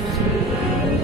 श्री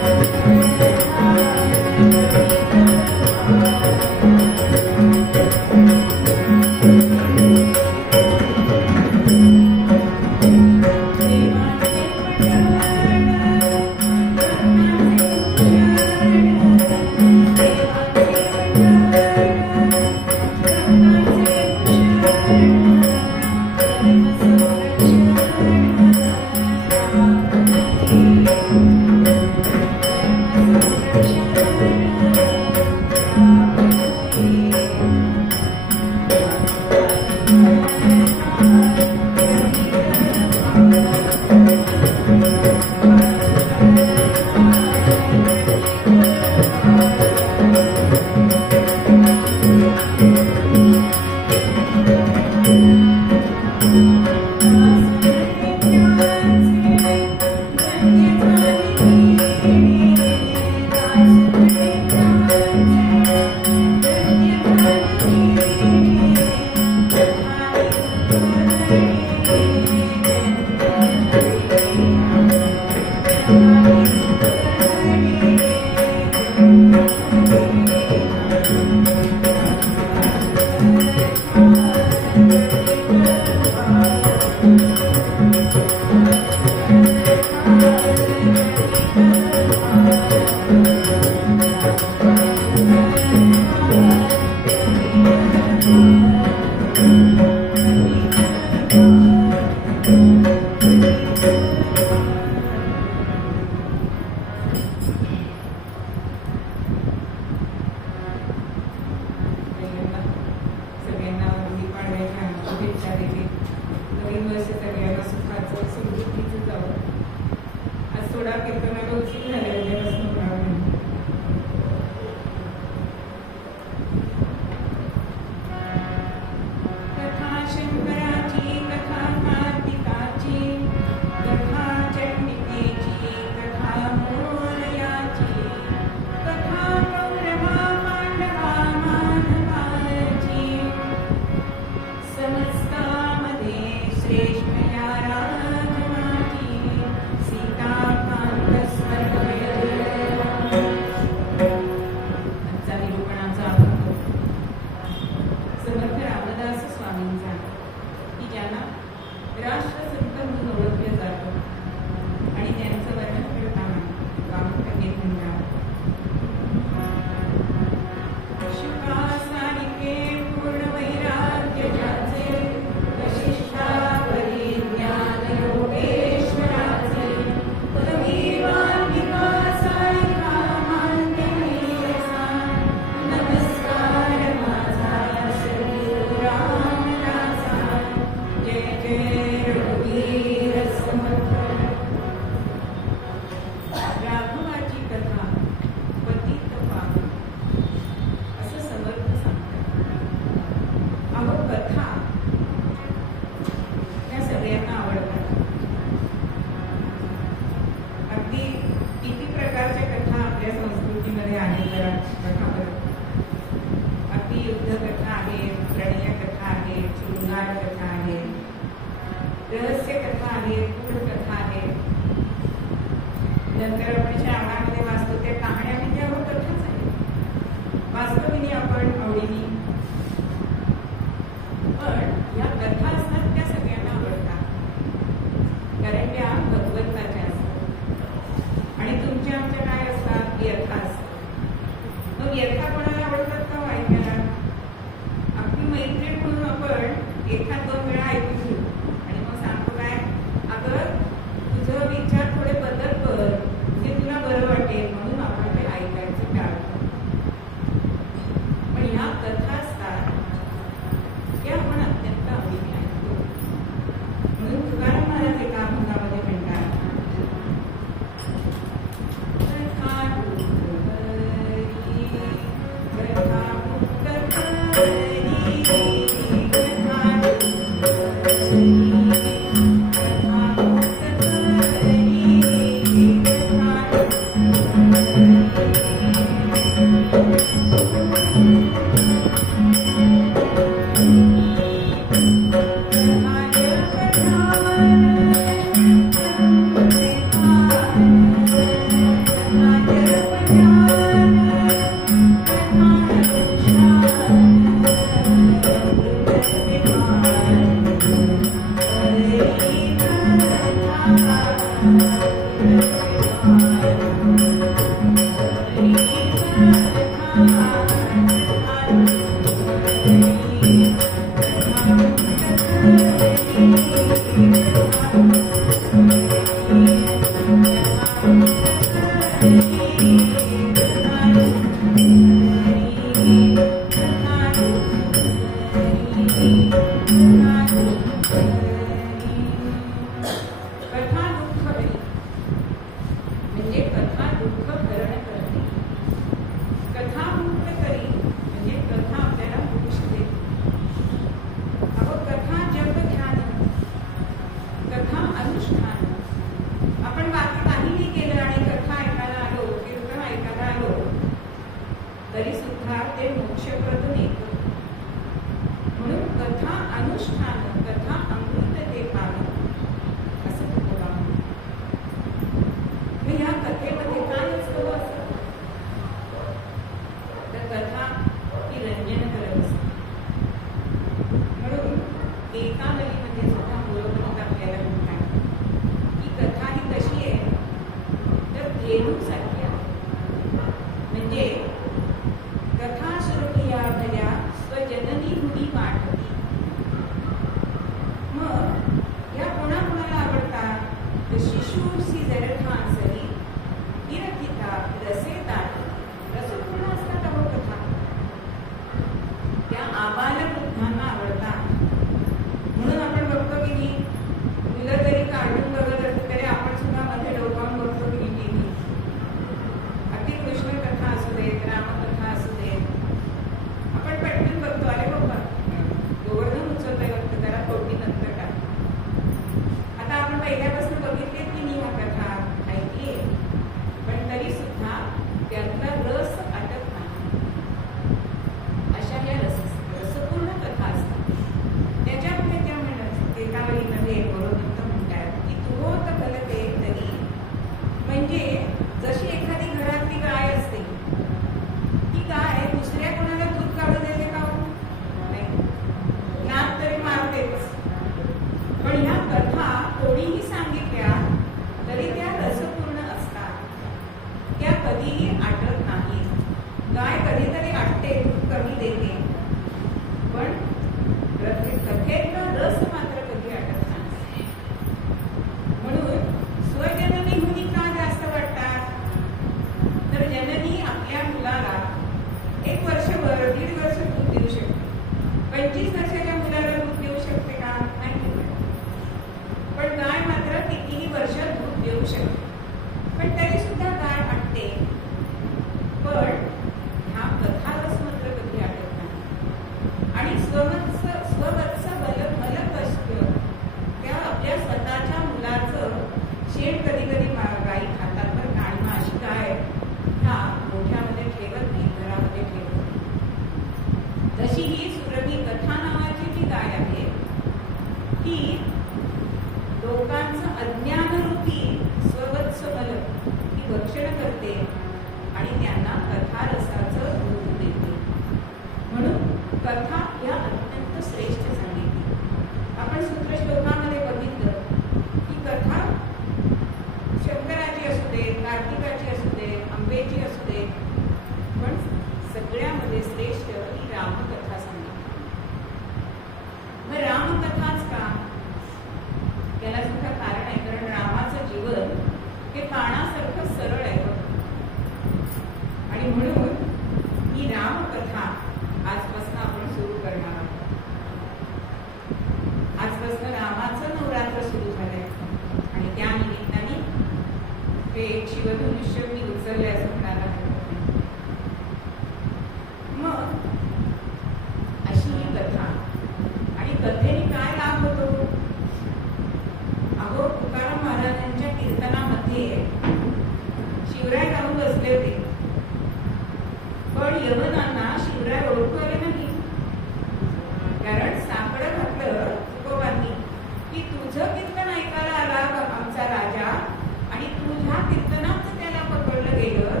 कीर्तनाचं त्याला पकडलं गेलं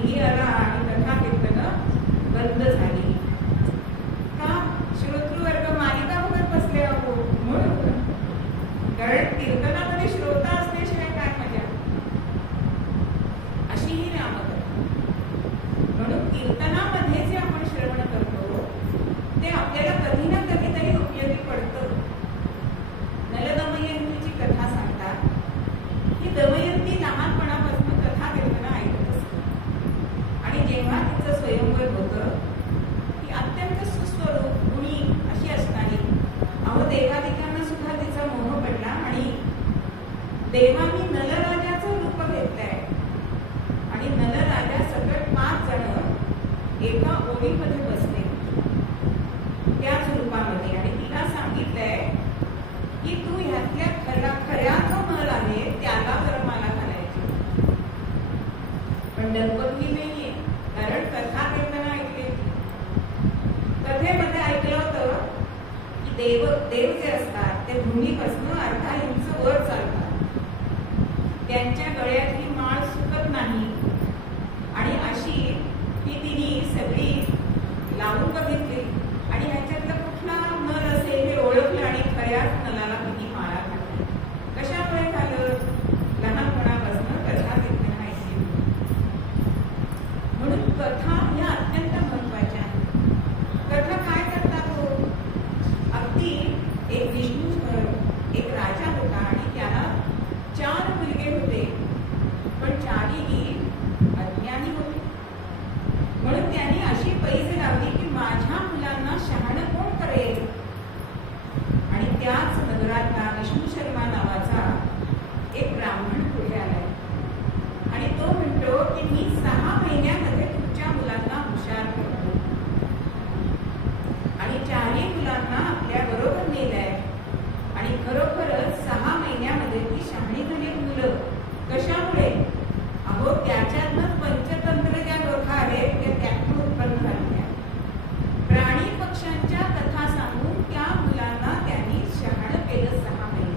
टीव्ही आला आणि कथा कीर्तन बंद झाली का? श्रोतृवर्ग मालिका बघत बसले अहो म्हणून. कारण कीर्तनामध्ये श्रोता असल्याशिवाय काय मजा. अशी ही रामकथा. म्हणून कीर्तनामध्ये जे आपण श्रवण करतो ते आपल्याला कधी ना कधीतरी उपयोगी पडतं. नलदमयंतीची कथा सांगतात की दमयंती लहानपणापासून कथा कीर्तन ऐकत असते आणि जेव्हा तिचं स्वयंवर होतं ती अत्यंत सुस्वरूप गुणी अशी असणारी. अहो देवादिकांना सुद्धा तिचा मोह पडला आणि देवानी नलराजाचं रूप घेतलंय आणि नलराजा सकट 5 जण एका ओळीमध्ये बसले त्याच रूपामध्ये आणि तिला सांगितलंय की तू ह्यातल्या खऱ्या जो नल आहे त्याला जर मला घालायची. पण दंपती नाहीये कारण कथा कीर्तन ऐकले. कथेमध्ये ऐकलं होतं की देव जे असतात ते भूमीपासून अर्धा इंच वर चालतात. त्यांच्या गळ्यातली माळ सुकत नाही आणि अशी की तिने सगळी लावून बघितली आणि ह्याच्यातलं कुठला नर असेल हे ओळखलं आणि खऱ्याच नलाला तिने माळा घातली. कशामुळे झालं? लहानपणापासून कथा कीर्तन ऐकली. म्हणून कथा ह्या अत्यंत महत्वाच्या आहेत. कथा काय करतात हो? अगदी एक एक राजा होता आणि त्याला 4 मुलगे होते पण 4ही अज्ञानी होते. म्हणून त्यांनी अशी पैज लावली की माझ्या मुलांना शहाणं कोण करेल. आणि त्याच नगरातला विष्णू शर्मा नावाचा एक ब्राह्मण पुढे आलाय आणि तो म्हणतो की मी 6 महिन्यामध्ये तुमच्या मुलांना हुशार करतो. आणि 4ही मुलांना आपल्या बरोबर नेलंय आणि खरोखरच 6 महिन्यामध्ये ती शहाणी झाली मुलं. कशामुळे? अहो त्याच्यातनं पंचतंत्र ज्या लोक आहेत त्या त्यातून उत्पन्न झाल्या. प्राणी पक्ष्यांच्या कथा सांगून त्या मुलांना त्यांनी शहाणं केलं 6 महिने.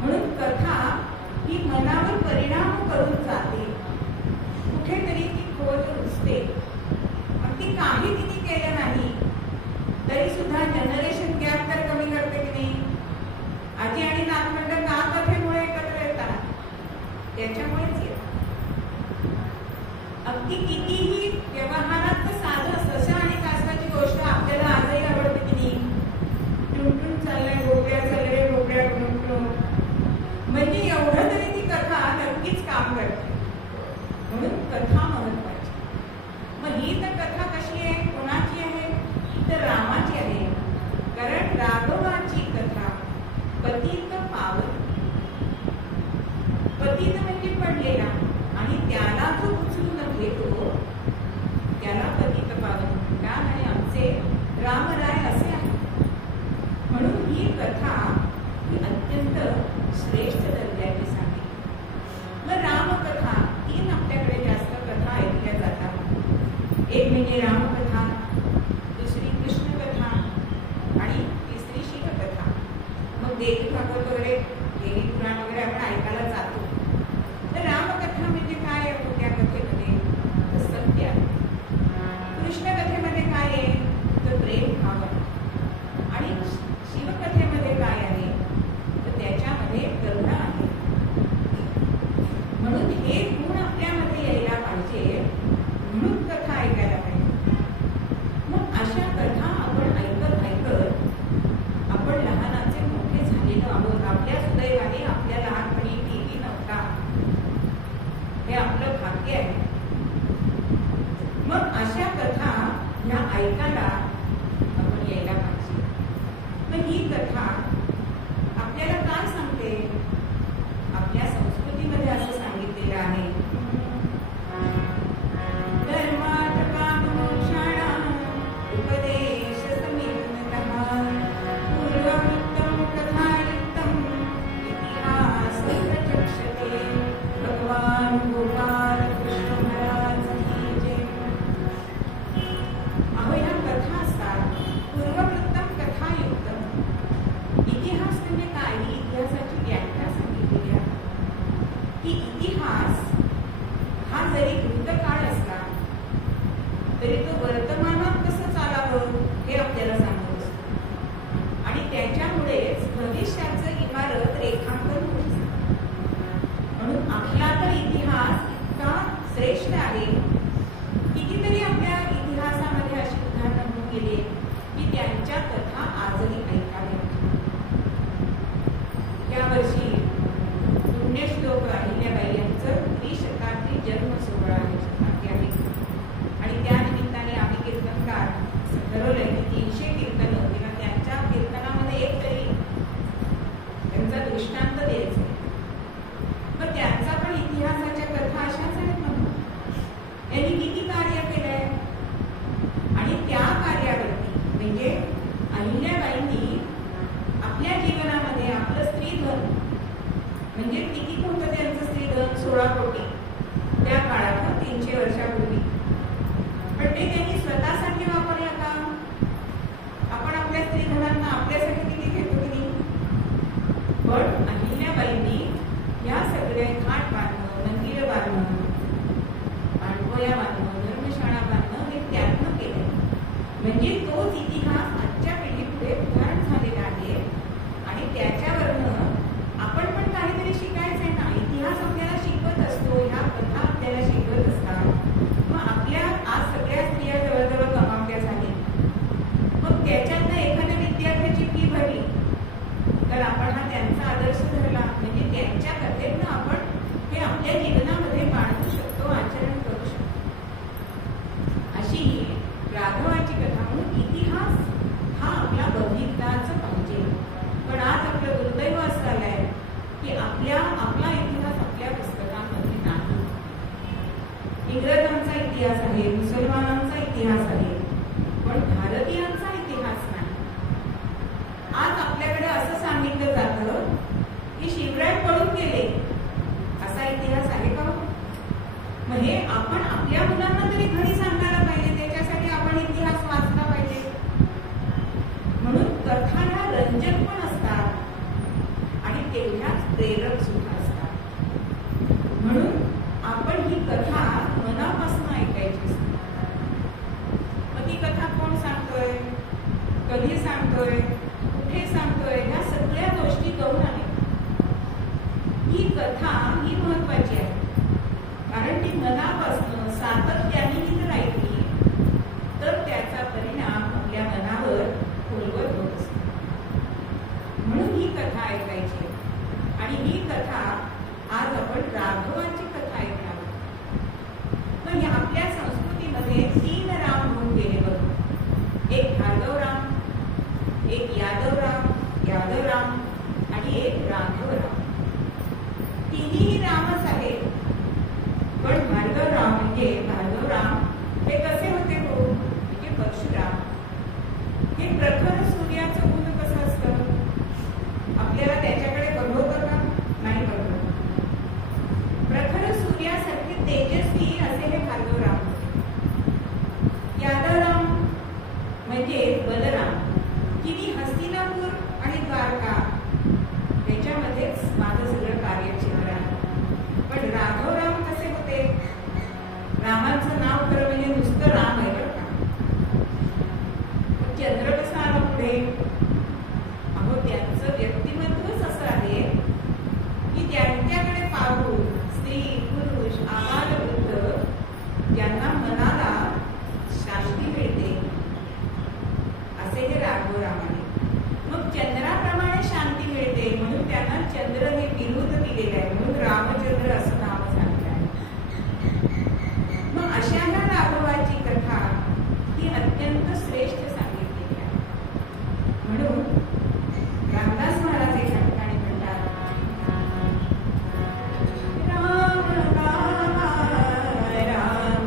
म्हणून कथा ही मनावर परिणाम करून जाते. कुठेतरी ती खोल रुजते. अगदी काही तिने केलं नाही तरी सुद्धा जनरेशन गॅप तर कमी करते की नाही. आजी आणि नातवंड का कथेमुळे एकत्र येतात? त्याच्यामुळेच येतात. अगदी कितीही व्यवहारात साधं ससा आणि कासवाची गोष्ट आपल्याला आजही आवडते की नाही. टुनटुन चाललंय गोपड्या चाललंय गोपड्या टुनटुन म्हणजे एवढं तरी ती कथा नक्कीच काम करते. म्हणून कथा महत्वाची. मग ही तर कथा कशी आहे? कोणाची आहे? तर रामाची आहे. कारण राघवाची कथा पतित पावन. पतित म्हणजे पडलेला आणि त्याला जो उचलून घेतो त्याला पतित पावन म्हणतात आणि आमचे रामराय असे आहे. म्हणून ही कथा ही अत्यंत श्रेष्ठ दर्जाची सांगितली. मग रामकथा 3 आपल्याकडे जास्त कथा ऐकल्या जातात. एक म्हणजे रामकथा, दुसरी कृष्ण कथा आणि तिसरी शिवकथा. मग देवी भागवत वगैरे देवी पुराण वगैरे आपण ऐकायला जातो. तर रामकथा म्हणजे काय आहे त्या कथेमध्ये? तर सत्य आहे. कृष्ण कथेमध्ये काय आहे? तर प्रेम भावना. आणि शिवकथेमध्ये काय आहे? तर त्याच्यामध्ये करुणा आहे. म्हणून हे गुण आपल्यामध्ये यायला पाहिजे म्हणून कथा ऐकायला पाहिजे. मग अशा कथा आपण ऐकत ऐकत आपण लहानाचे मोठे झालेलो आहोत. आपल्या सुदैवाने आपल्या लहानपणी टीव्ही नव्हता. हे आपलं भाग्य आहे. मग अशा कथा ह्या ऐकायला आपण यायला पाहिजे. मग ही कथा आपल्याला काय सांगते? आपल्या संस्कृतीमध्ये असं सांगितलेलं आहे धर्मात काम मोक्षाणां उपदेश समीपतः पूर्ववृत्तं कथायुक्तं इतिहास प्रचक्षते. भगवान गोपाल कृष्ण महाराज की जय. अहो या कथा असतात. पूर्ववृत्तं कथायुक्तं. इतिहास म्हणजे काय? तरी तो वर्तमानात कसं चालावं हे आपल्याला सांगत असतो. आणि त्याच्यामुळेच भविष्याचं इमारत रेखांकन होत असतं. म्हणून आपला तर इतिहास इतका श्रेष्ठ आहे. कितीतरी आपल्या इतिहासामध्ये अशी उदाहरणं होऊन गेली की त्यांच्या कथा आजही ऐकाव्या. त्या वर्षी पुण्यश्लोक अहिल्याबाई यांचं त्रिशताब्दी जन्म सोहळा आहे. आणि त्या निमित्ताने आम्ही कीर्तनकार ठरवलंय की 300 कीर्तनं किंवा त्यांच्या कीर्तनामध्ये एक तरी त्यांचा दृष्टांत द्यायचा. मग त्यांचा पण इतिहासाच्या कथा अशाच आहेत म्हणून यांनी किती कार्य केलंय. आणि त्या कार्यावरती म्हणजे अहिल्याबाईंनी आपल्या जीवनामध्ये आपलं स्त्रीधन म्हणजे किती होतं त्यांचं स्त्रीधन 16 कोटी त्या काळात 300 वर्षापूर्वी. पण ते त्यांनी स्वतःसाठी वापरलं का. आपण आपल्या स्त्रीधनांना आपल्यासाठी किती घेतो की नाही. पण अहिल्याबाईंनी या सगळे घाट बांधणं, मंदिरं बांधणं, पाणपोया बांधणं, धर्मशाळा बांधणं हे त्यातनं केलं. म्हणजे तोच इतिहास आजच्या पिढीपुढे उदाहरण झालेला आहे. आणि त्याच्यावरनं आपण पण काहीतरी शिकायचं आहे ना. इतिहास आपल्याला शिकवत असतो, ह्या कथा आपल्याला शिकवत असतात. मग आपल्या आज सगळ्या स्त्रिया जवळजवळ कमावत्या झाल्या. मग त्याच्यातनं एखाद्या विद्यार्थ्याची फी भरली तर आपण हा त्यांचा आदर्श धरला म्हणजे त्यांच्या कथेतनं आपण हे आपल्या जीवनामध्ये बाळगू शकतो, आचरण करू शकतो. अशी राघवाची कथा. म्हणून इतिहास हा आपला बघितलाच पाहिजे. पण आज आपलं दुर्दैव असं आलंय की आपला इतिहास आपल्या पुस्तकांमध्ये नाही. इंग्रजांचा इतिहास आहे, मुसलमानांचा इतिहास आहे, पण भारतीयांचा इतिहास नाही. आज आपल्याकडे असं सांगितलं जातं की शिवराय पळून गेले. असा इतिहास आहे का. मग हे आपण आपल्या मुलांना तरी घरी सांगायला पाहिजे. त्याच्यासाठी आपण इतिहास वाचला पाहिजे. म्हणून कथा ह्या रंजक पण असतात आणि तेवढ्याच प्रेरक सुद्धा असतात. म्हणून आपण ही कथा मनापासून ऐकायची असते. मग ती कथा कोण सांगतोय, कधी सांगतोय, कुठे सांगतोय, ह्या सगळ्या गोष्टी कळून आल्या. ही कथा ही महत्वाची आहे. कारण ती मनापासून सातत्याने जर ऐकली तर त्याचा परिणाम आपल्या मनावर खोलवर होत असतो. म्हणून ही कथा ऐकायची. आणि ही कथा आज आपण राघवाची कथा ऐकणार. मग आपल्या संस्कृतीमध्ये 3 राम होऊन गेले बघ. एक भार्गवराम, एक यादवराम आणि एक राघवराम. तिन्ही रामच आहेत. पण भार्गवराम हे कसे होते हो म्हणजे परशुराम. हे प्रखर सूर्याचं ऊन कसं असतं आपल्याला त्याच्याकडे बघवतं का. नाही बघवत. प्रखर सूर्यासारखे तेजस्वी असे हे भार्गवराम. यादवराम म्हणजे बलराम. किती हस्तिनापूर आणि द्वारका त्याच्यामध्येच माझं सगळं कार्यक्षेत्र आहे. पण राघवराम कसे होते. रामाचं नाव खरं म्हणजे नुसतं राम आहे बरं का. चंद्र कसा आला पुढे. अहो त्यांचं व्यक्तिमत्वच असं आहे की त्यांच्याकडे पाहून स्त्री पुरुष आबाल वृद्ध ज्यांना मनाला शांती मिळते असे हे राघवराम आहे. मग चंद्राप्रमाणे शांती मिळते म्हणून त्यांना चंद्र हे बिरुद दिलेले आहे. म्हणून रामचंद्र असं नाव सांगितलं आहे. मग अशा ह्या राघवाची कथा ही अत्यंत श्रेष्ठ सांगितलेली आहे. म्हणून रामदास महाराज एका ठिकाणी म्हणतात राम राम राम राम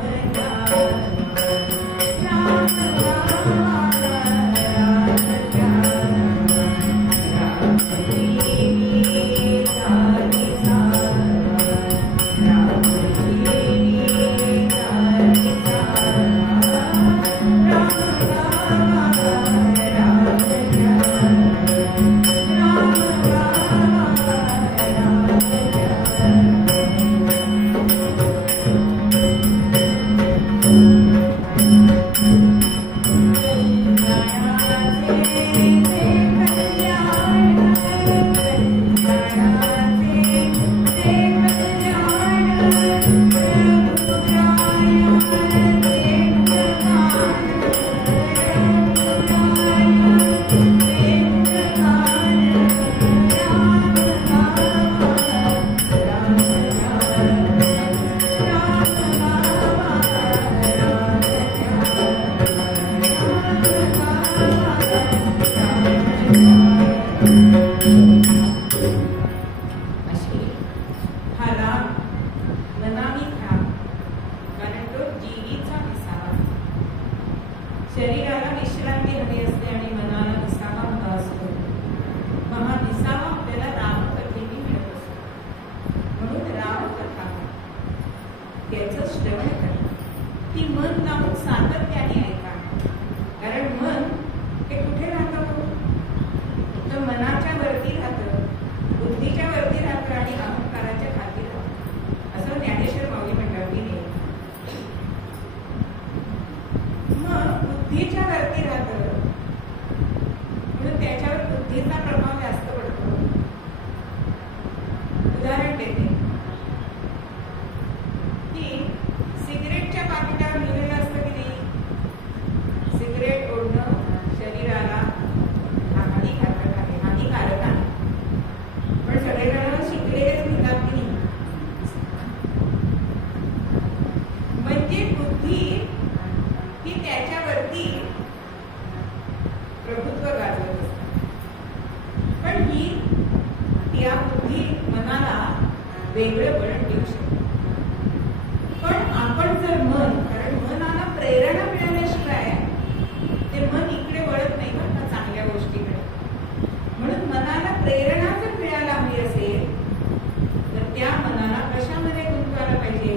श्रवण करा. ती मन लावून सातत्याने ऐका. कारण मन हे कुठे राहतं? तर मनाच्या वरती राहतं, बुद्धीच्या वरती राहतं आणि अहंकाराच्या खाली राहतं, असं ज्ञानेश्वर माऊली म्हणतात की नाही. मग बुद्धीच्या वरती राहतं म्हणून त्याच्यावर बुद्धीचा प्रभाव जास्त पडतो. उदाहरण देते की सिगरेटच्या पाकिटावर लिहिलेलं असतं की नाही, सिगरेट ओढणं शरीराला हानिकारक आहे, हानिकारक आहे. पण सगळेजण सिगरेटच पितात की नाही. म्हणजे बुद्धी ही त्याच्यावरती प्रभुत्व गाजवत असते. पण ही त्या बुद्धी मनाला वेगळं वळण देऊ शकते. पण आपण जर मन, कारण मनाला प्रेरणा मिळाल्याशिवाय ते मन इकडे वळत नाही ना चांगल्या गोष्टीकडे. म्हणून मनाला प्रेरणा जर मिळायला हवी असेल तर त्या मनाला कशामध्ये गुंतवायला पाहिजे?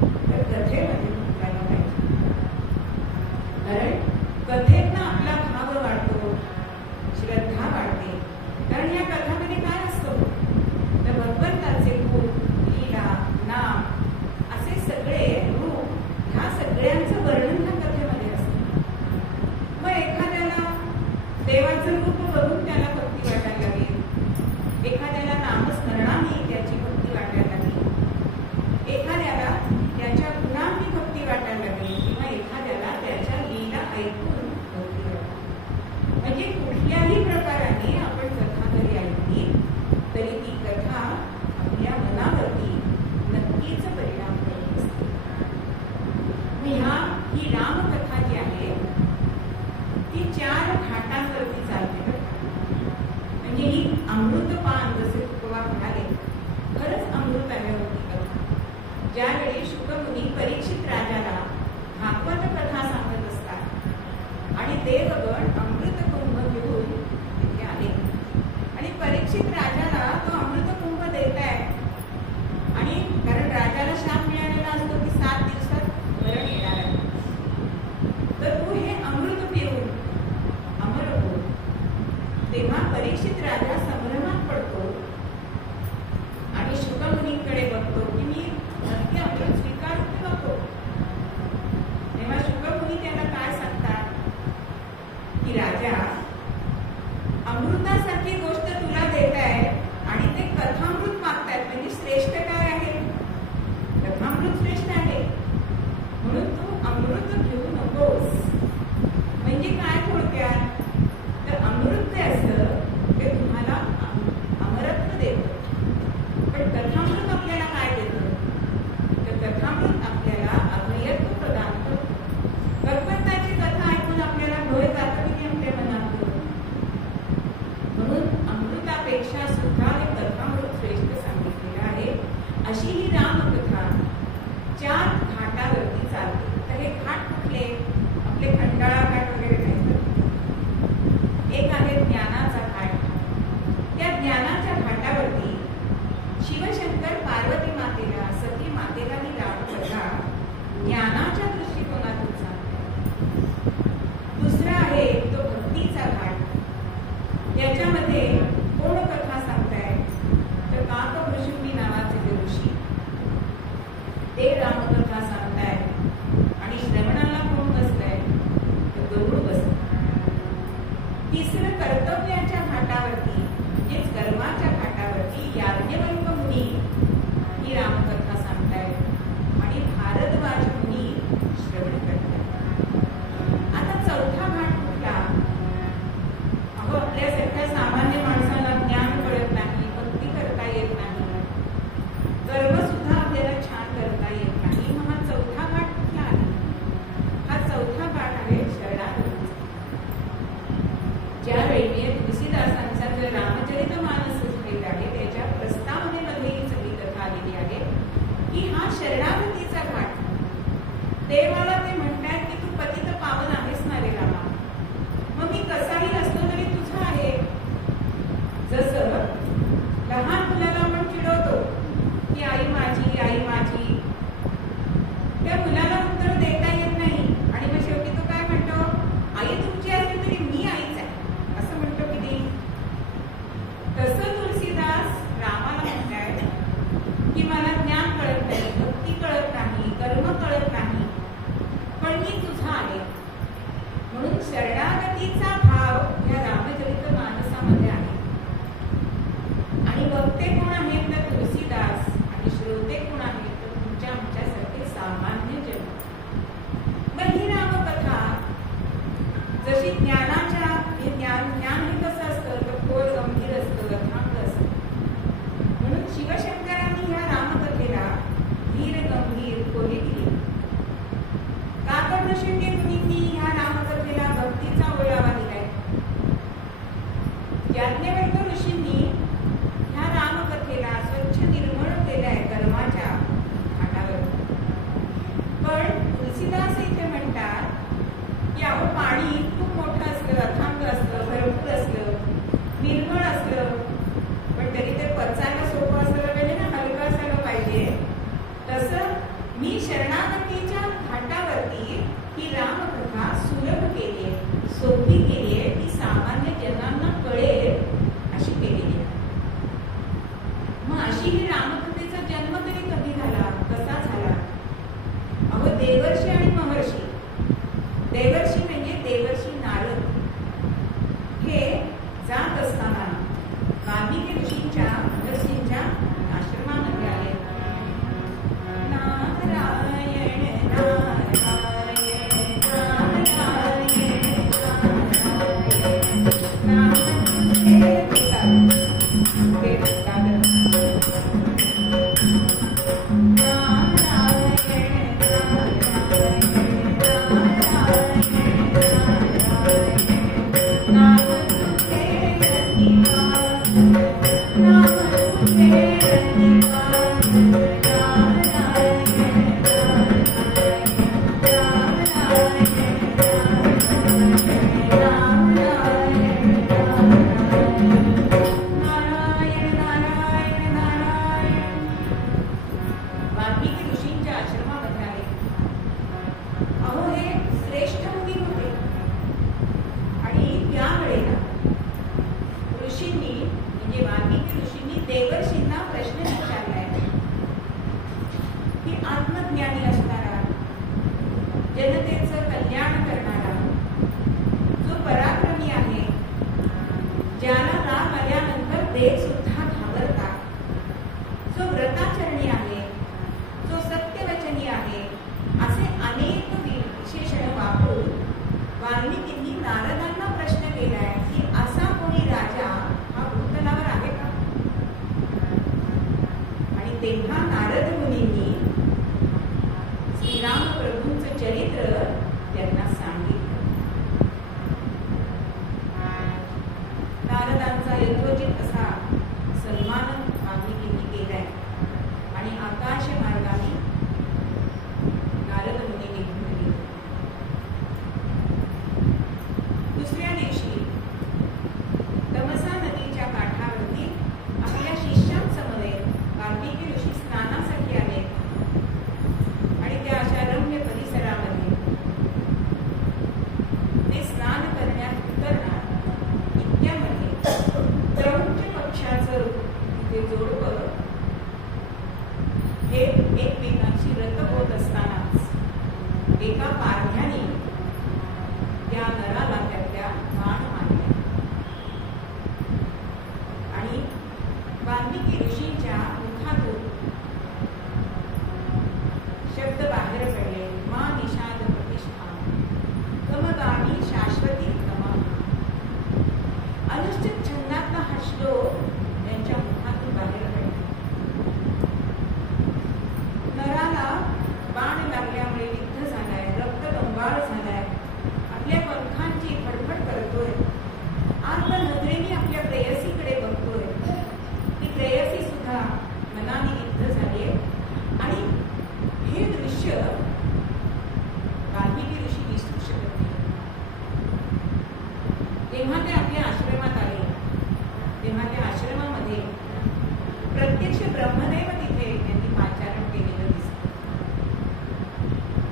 तर कथेमध्ये गुंतवायला पाहिजे. कारण कथेतनं आपला भाव वाढतो, श्रद्धा वाढते. कारण या कथामध्ये काय असतं? तर भगवंताचे रूप, लीला, नाम असे सगळे रूप, ह्या सगळ्यांचं वर्णन ह्या कथेमध्ये असतं. मग एखाद्याला देवाचं रूप बघून त्याला भक्ती वाटायला लागेल, एखाद्याला नामस्मरणाने त्याची भक्ती वाटायला लागेल, एखाद्याला त्याच्या गुणांनी भक्ती वाटायला लागेल, किंवा एखाद्याला त्याच्या लीला ऐकून भक्ती वाटेल. म्हणजे कुठल्याही प्रकाराने आपण कथा जरी ऐकली तरी ती कथा आपल्या मनावरती नक्कीच परिणाम करत असते. ही रामकथा जी आहे ती 4 घाटांवरती चालते. म्हणजे ही अमृतपान, जसे तुकोबा म्हणाले, खरंच अमृत आहे होती कथा. ज्यावेळी शुकमुनी त्या मुलाला उत्तर देता येत नाही आणि मग शेवटी तो काय म्हणतो, आई तुमची असली तरी मी आईच आहे असं म्हणतो की नाही. तसं तुलसीदास रामाला म्हणतायत की मला ज्ञान कळत नाही, भक्ती कळत नाही, कर्म कळत नाही, पण मी तुझा आहे. म्हणून शरणागतीचा भाव या रामचरित मानसामध्ये आहे. आणि वक्ते कोण आहेत तर तुलसीदास आणि श्रोते कोण आहेत तर तुमच्या आमच्यासारखे सामान्य जन. मग ही रामकथा जशी ज्ञानाच्या ज्ञान हे कसं असतं तर खोल गंभीर असतं, अथांग असतं. म्हणून शिवशंकरांनी ह्या रामकथेला धीर गंभीर खोली दिली. काकड मुनींनी ह्या रामकथेला भक्तीचा ओलावा दिलाय. याज्ञवल्क्य ऋषींनी ह्या रामकथेला स्वच्छ निर्मळ केलाय कर्माच्या घाटावर. पण तुलसीदास इथे म्हणतात की अहो पाणी खूप मोठं असलं, अथांग असलं, भरपूर असलं, निर्मळ असलं, पण तरी ते पचायला सोपं असलं पाहिजे ना, हलकं असायला पाहिजे. तसं मी शरणागतीच्या घाटावरती ही रामकथा सुलभ केली आहे, सोपी केली आहे, ती सामान्य जनांना कळेल अशी केलेली आहे. मग अशी ही रामकथेचा जन्म तरी कधी झाला, कसा झाला? अहो देवर्षी आणि महर्षी. देवर्षी म्हणजे देवर्षी नारद हे जात असताना वाल्मिकी ऋषींच्या महर्षींच्या आश्रमामध्ये आले. नारायण नारायण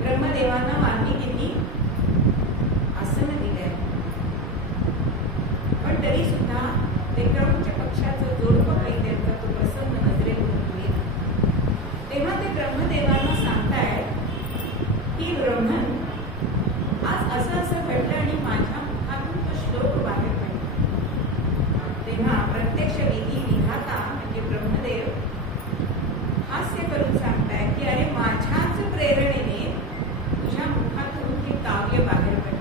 ब्रह्मदेवांना वाल्मिकींनी आसन दिलंय. पण तरी सुद्धा ते क्रौंच पक्षाचं जोडपं काही त्यांचा तो प्रसन्न नजरेतून गेला. तेव्हा ते ब्रह्मदेवांना सांगताय की ब्रह्मन, आज असं असं घडलं आणि माझ्या मुखातून तो श्लोक बाहेर पडला. तेव्हा प्रत्यक्ष विधी विधाता म्हणजे ब्रह्मदेव हास्य करून सांगताय की अरे माझ्याच प्रेरणेने तुझ्या मुखातून हे काव्य बाहेर पडलं.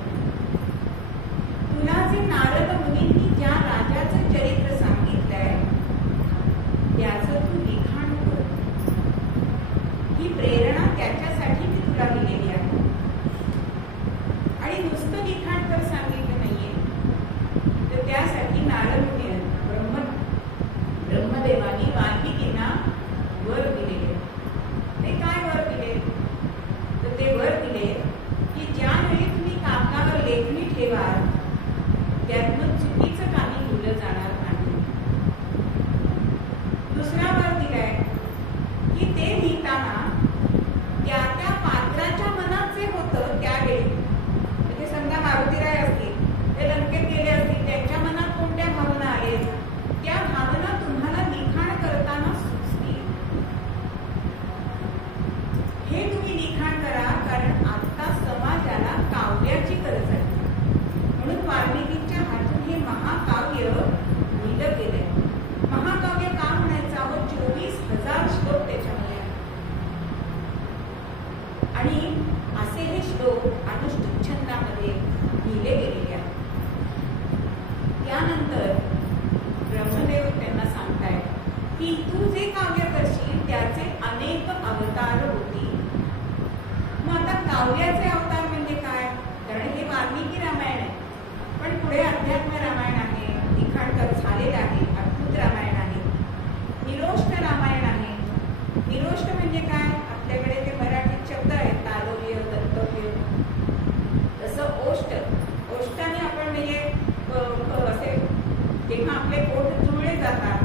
तुला जे नारद मुनींनी ज्या राजाचं चरित्र सांगितलंय त्याचं तू लिखाण कर. ही प्रेरणा त्याच्यासाठी मी तुला दिलेली आहे. आणि नुसतं लिखाण कर सांगितलं नाहीये, तर त्यासाठी नारद मुनी ब्रह्मदेवानी वाल्मिकींना वर दिलेले. ते काय वर दिले? तर ते वर दिले की ज्यावेळी तुम्ही कागदावर लेखणी ठेवाल त्यातनं चुकीचं काही लिहिलं जाणार नाही. दुसरा वर दिलाय की ते लिहिताना त्या त्या पात्राच्या मनात जे होतं त्यावेळी, म्हणजे समजा मारुतीराय असतील, ते लंकेत गेले असतील, त्यांच्या मनात कोणत्या भावना आहेत त्या भावना तुम्हाला लिखाण करताना सुचतील. हे तुम्ही लिखाण करा, कारण आता समाजाला काव्याची गरज आहे. म्हणून वाल्मिकींच्या हातून हे महाकाव्य लिहिलं गेलंय. महाकाव्य का म्हणायचं आहोत? 24,000 श्लोक त्याच्यामध्ये आहेत. आणि असे हे श्लोक अनुष्टुप छंदामध्ये लिहिले गेलेले आहेत. त्यानंतर ब्रह्मदेव त्यांना सांगताय की तू जे काव्य करशील त्याचे अनेक अवतार होतील. मग आता काव्याचे अवतार म्हणजे काय? कारण हे वाल्मिकी रामायण आहे, पण पुढे अध्यात्म रामायण आहे, लिखाण झालेलं आहे, अद्भुत रामायण आहे, निरोष्ट रामायण आहे. निरोष्ट म्हणजे काय? आपल्याकडे ते मराठीत शब्द आहेत, तालव्य, दत्तव्य. तसं ओष्ट, ओष्टाने आपण म्हणजे असे जेव्हा आपले ओठ जुळले जातात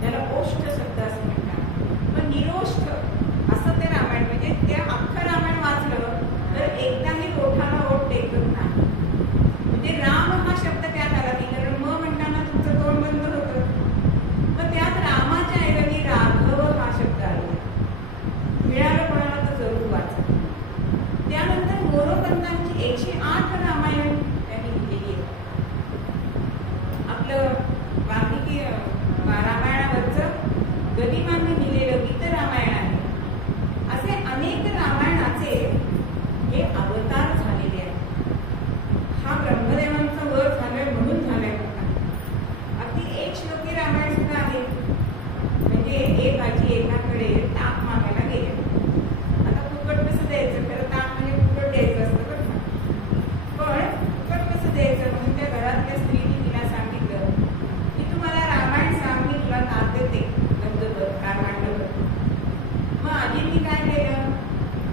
त्याला ओष्ट शब्द असं म्हणतात. पण निरोष्ट असं ते रामायण, म्हणजे त्या अख्खं रामायण वाचलं तर एकदाही ओठाला ओठ टेकत नाही. म्हणजे राम हा शब्द त्यात आला नाही, कारण म म्हणताना तुमचं तोंड बंद होतं. मग त्यात रामाच्या ऐवजी राघव हा शब्द आला. मिळालं कोणाला तर जरूर वाचा. त्यानंतर मोरोपंतांची 108 रामायण त्यांनी लिहिलेली आहे. आपलं वाल्मिकी रामायणावरचं गदिमांनी लिहिलेलं गीत रामायण आहे. असे अनेक रामायणाचे हे अवतार झालेले आहेत. हा ब्रह्मदेवांचा वर झालाय म्हणून झालाय. अगदी एक श्लोकी रामायण सुद्धा आहे. म्हणजे एक आजी एकाकडे ताक मागायला गेले. आता फुकट कसं द्यायचं? खरं ताक म्हणजे फुकट द्यायचं असतं बरं ना. पण फुकट कसं द्यायचं म्हणून त्या घरातल्या स्त्रीने तिला सांगितलं की तू मला रामायण सांग, मी तुला ताक देते, गंधभर काय मांडलं. मग आजींनी काय केलं?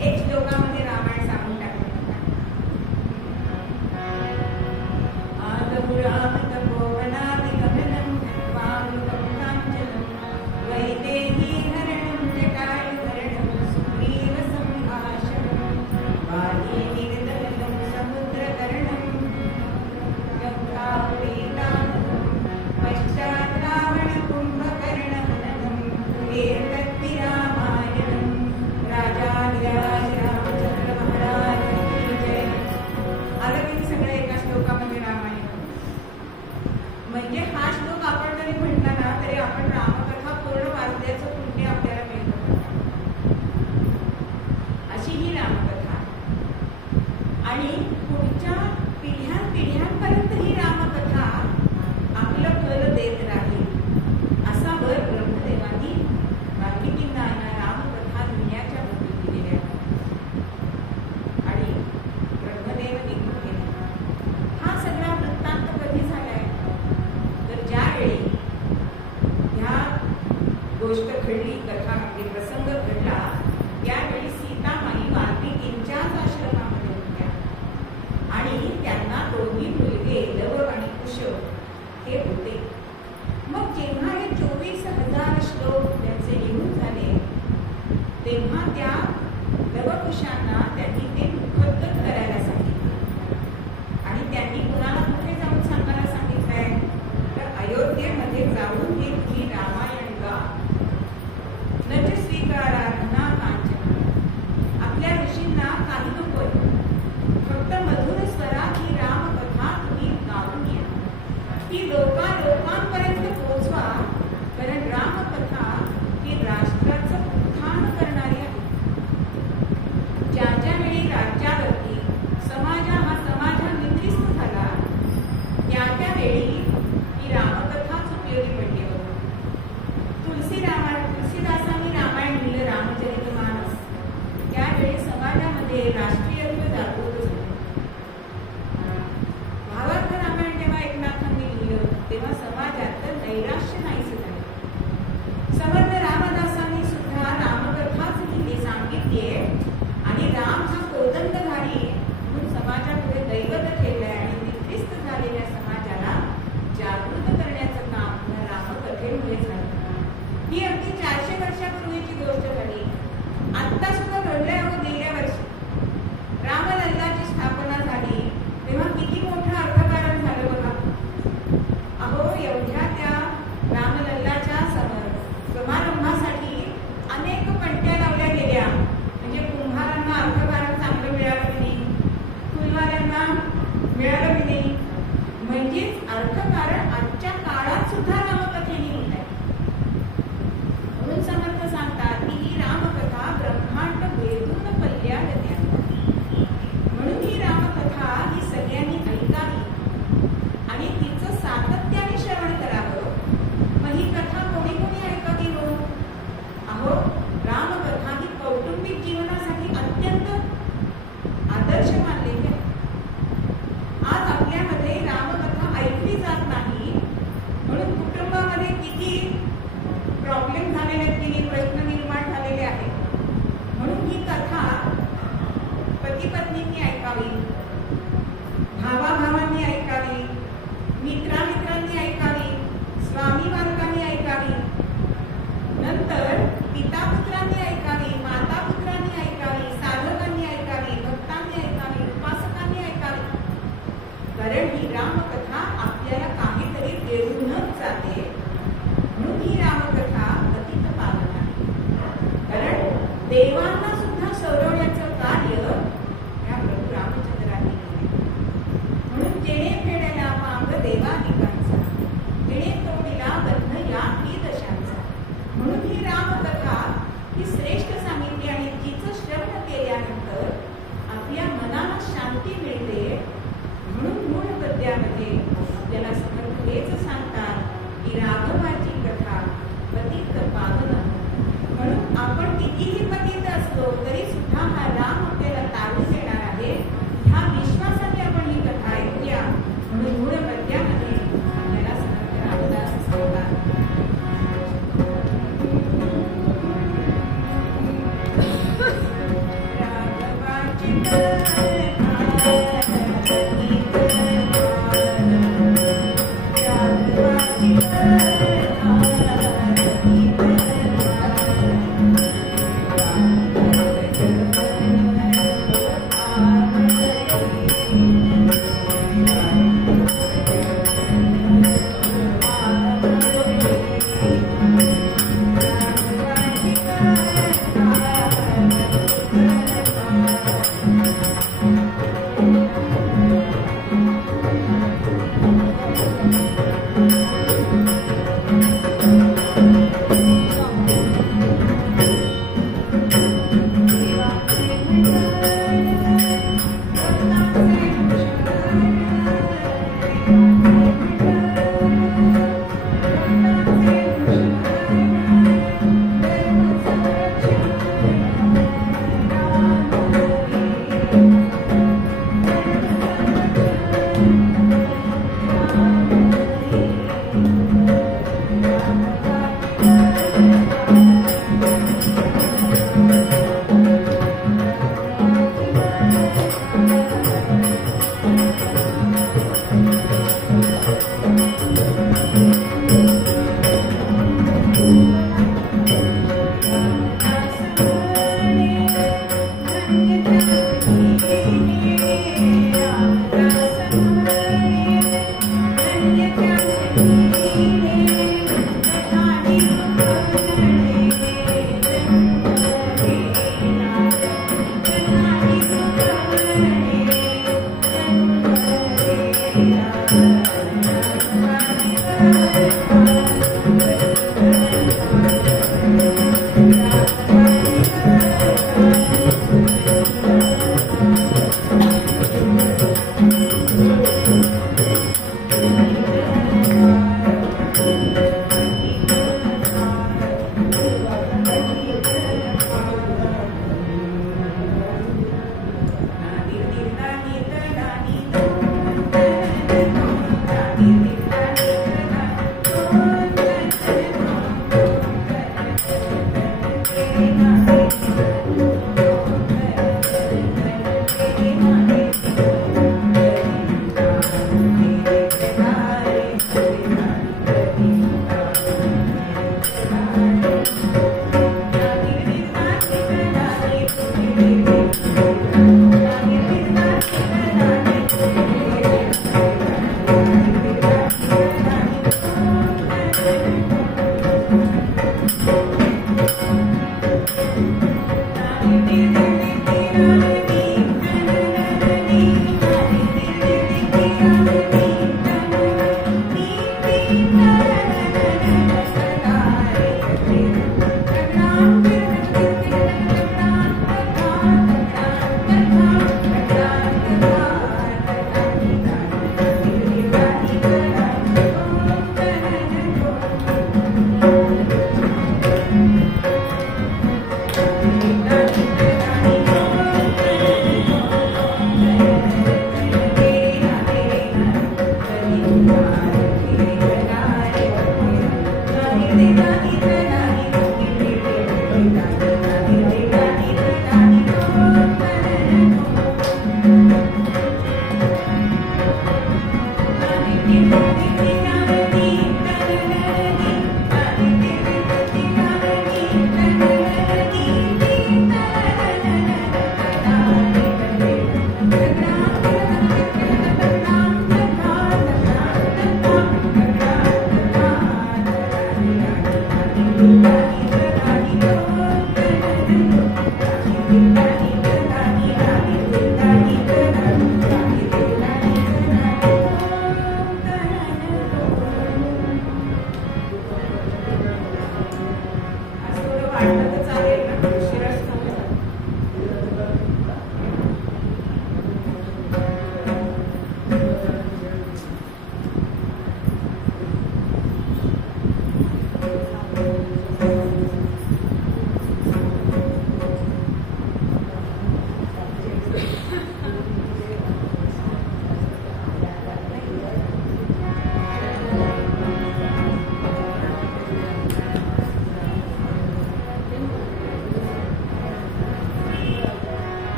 एक श्लोकामध्ये रामायण सांगून टाकलं. म्हणजे हा श्लोक आपण जरी म्हटला ना तरी आपण रामकथा पूर्ण वाचल्याचं पुण्य आपल्याला मिळतं. अशी ही रामकथा. आणि पुढच्या पिढ्यापर्यंत ही रामकथा आपलं फल देत राहील असा वर ब्रह्मदेवांनी वाल्मिकींना रामकथा लिहिण्याच्या भूमी दिलेल्या आणि ब्रह्मदेव निघून गेले. हा सगळा वृत्तांत कधी झालाय? तर ज्यावेळी ह्या गोष्ट घडली, कथा घडली, प्रसंग घडला, त्यावेळी सीतामाई वाल्मिकींच्याच आश्रमामध्ये होत्या. ऐकावी, भावाभावांनी ऐकावी, मित्रामित्रांनी ऐकावी, स्वामी मार्गाने ऐकावी, नंतर पितापुत्रांनी ऐकावी, मातापुत्रांनी ऐकावी, साधकांनी ऐकावी, भक्तांनी ऐकावी, उपासकांनी ऐकावी. कारण ही रामकथा आपल्याला काहीतरी देऊनच जाते. म्हणून ही रामकथा अतीत पावन आहे. कारण देवांना सुद्धा सौरवण्याचं कार्य या प्रभू रामचंद्रांनी केले. म्हणून जेणे फेडायला पांग देवानिकांचा, जेणे तोडिला बंध या ही दशांचा. म्हणून ही रामकथा ही श्रेष्ठ सांगितली आणि तिचं श्रवण केल्यानंतर आपल्या मनाला शांती मिळते. म्हणून मूळ पद्यामध्ये आपल्याला समर्थ हेच सांगतात की राघवाची कथा पतित पावन. म्हणून आपण कितीही पतित असलो तरी सुद्धा हा राम आपल्याला तारून देणार आहे. ह्या विश्वासाने आपण ही कथा ऐकूया. म्हणून मूळ पद्यामध्ये आपल्याला समर्थ रामदास सांगतात, राघवाची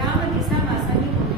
राम दिसा मासांनी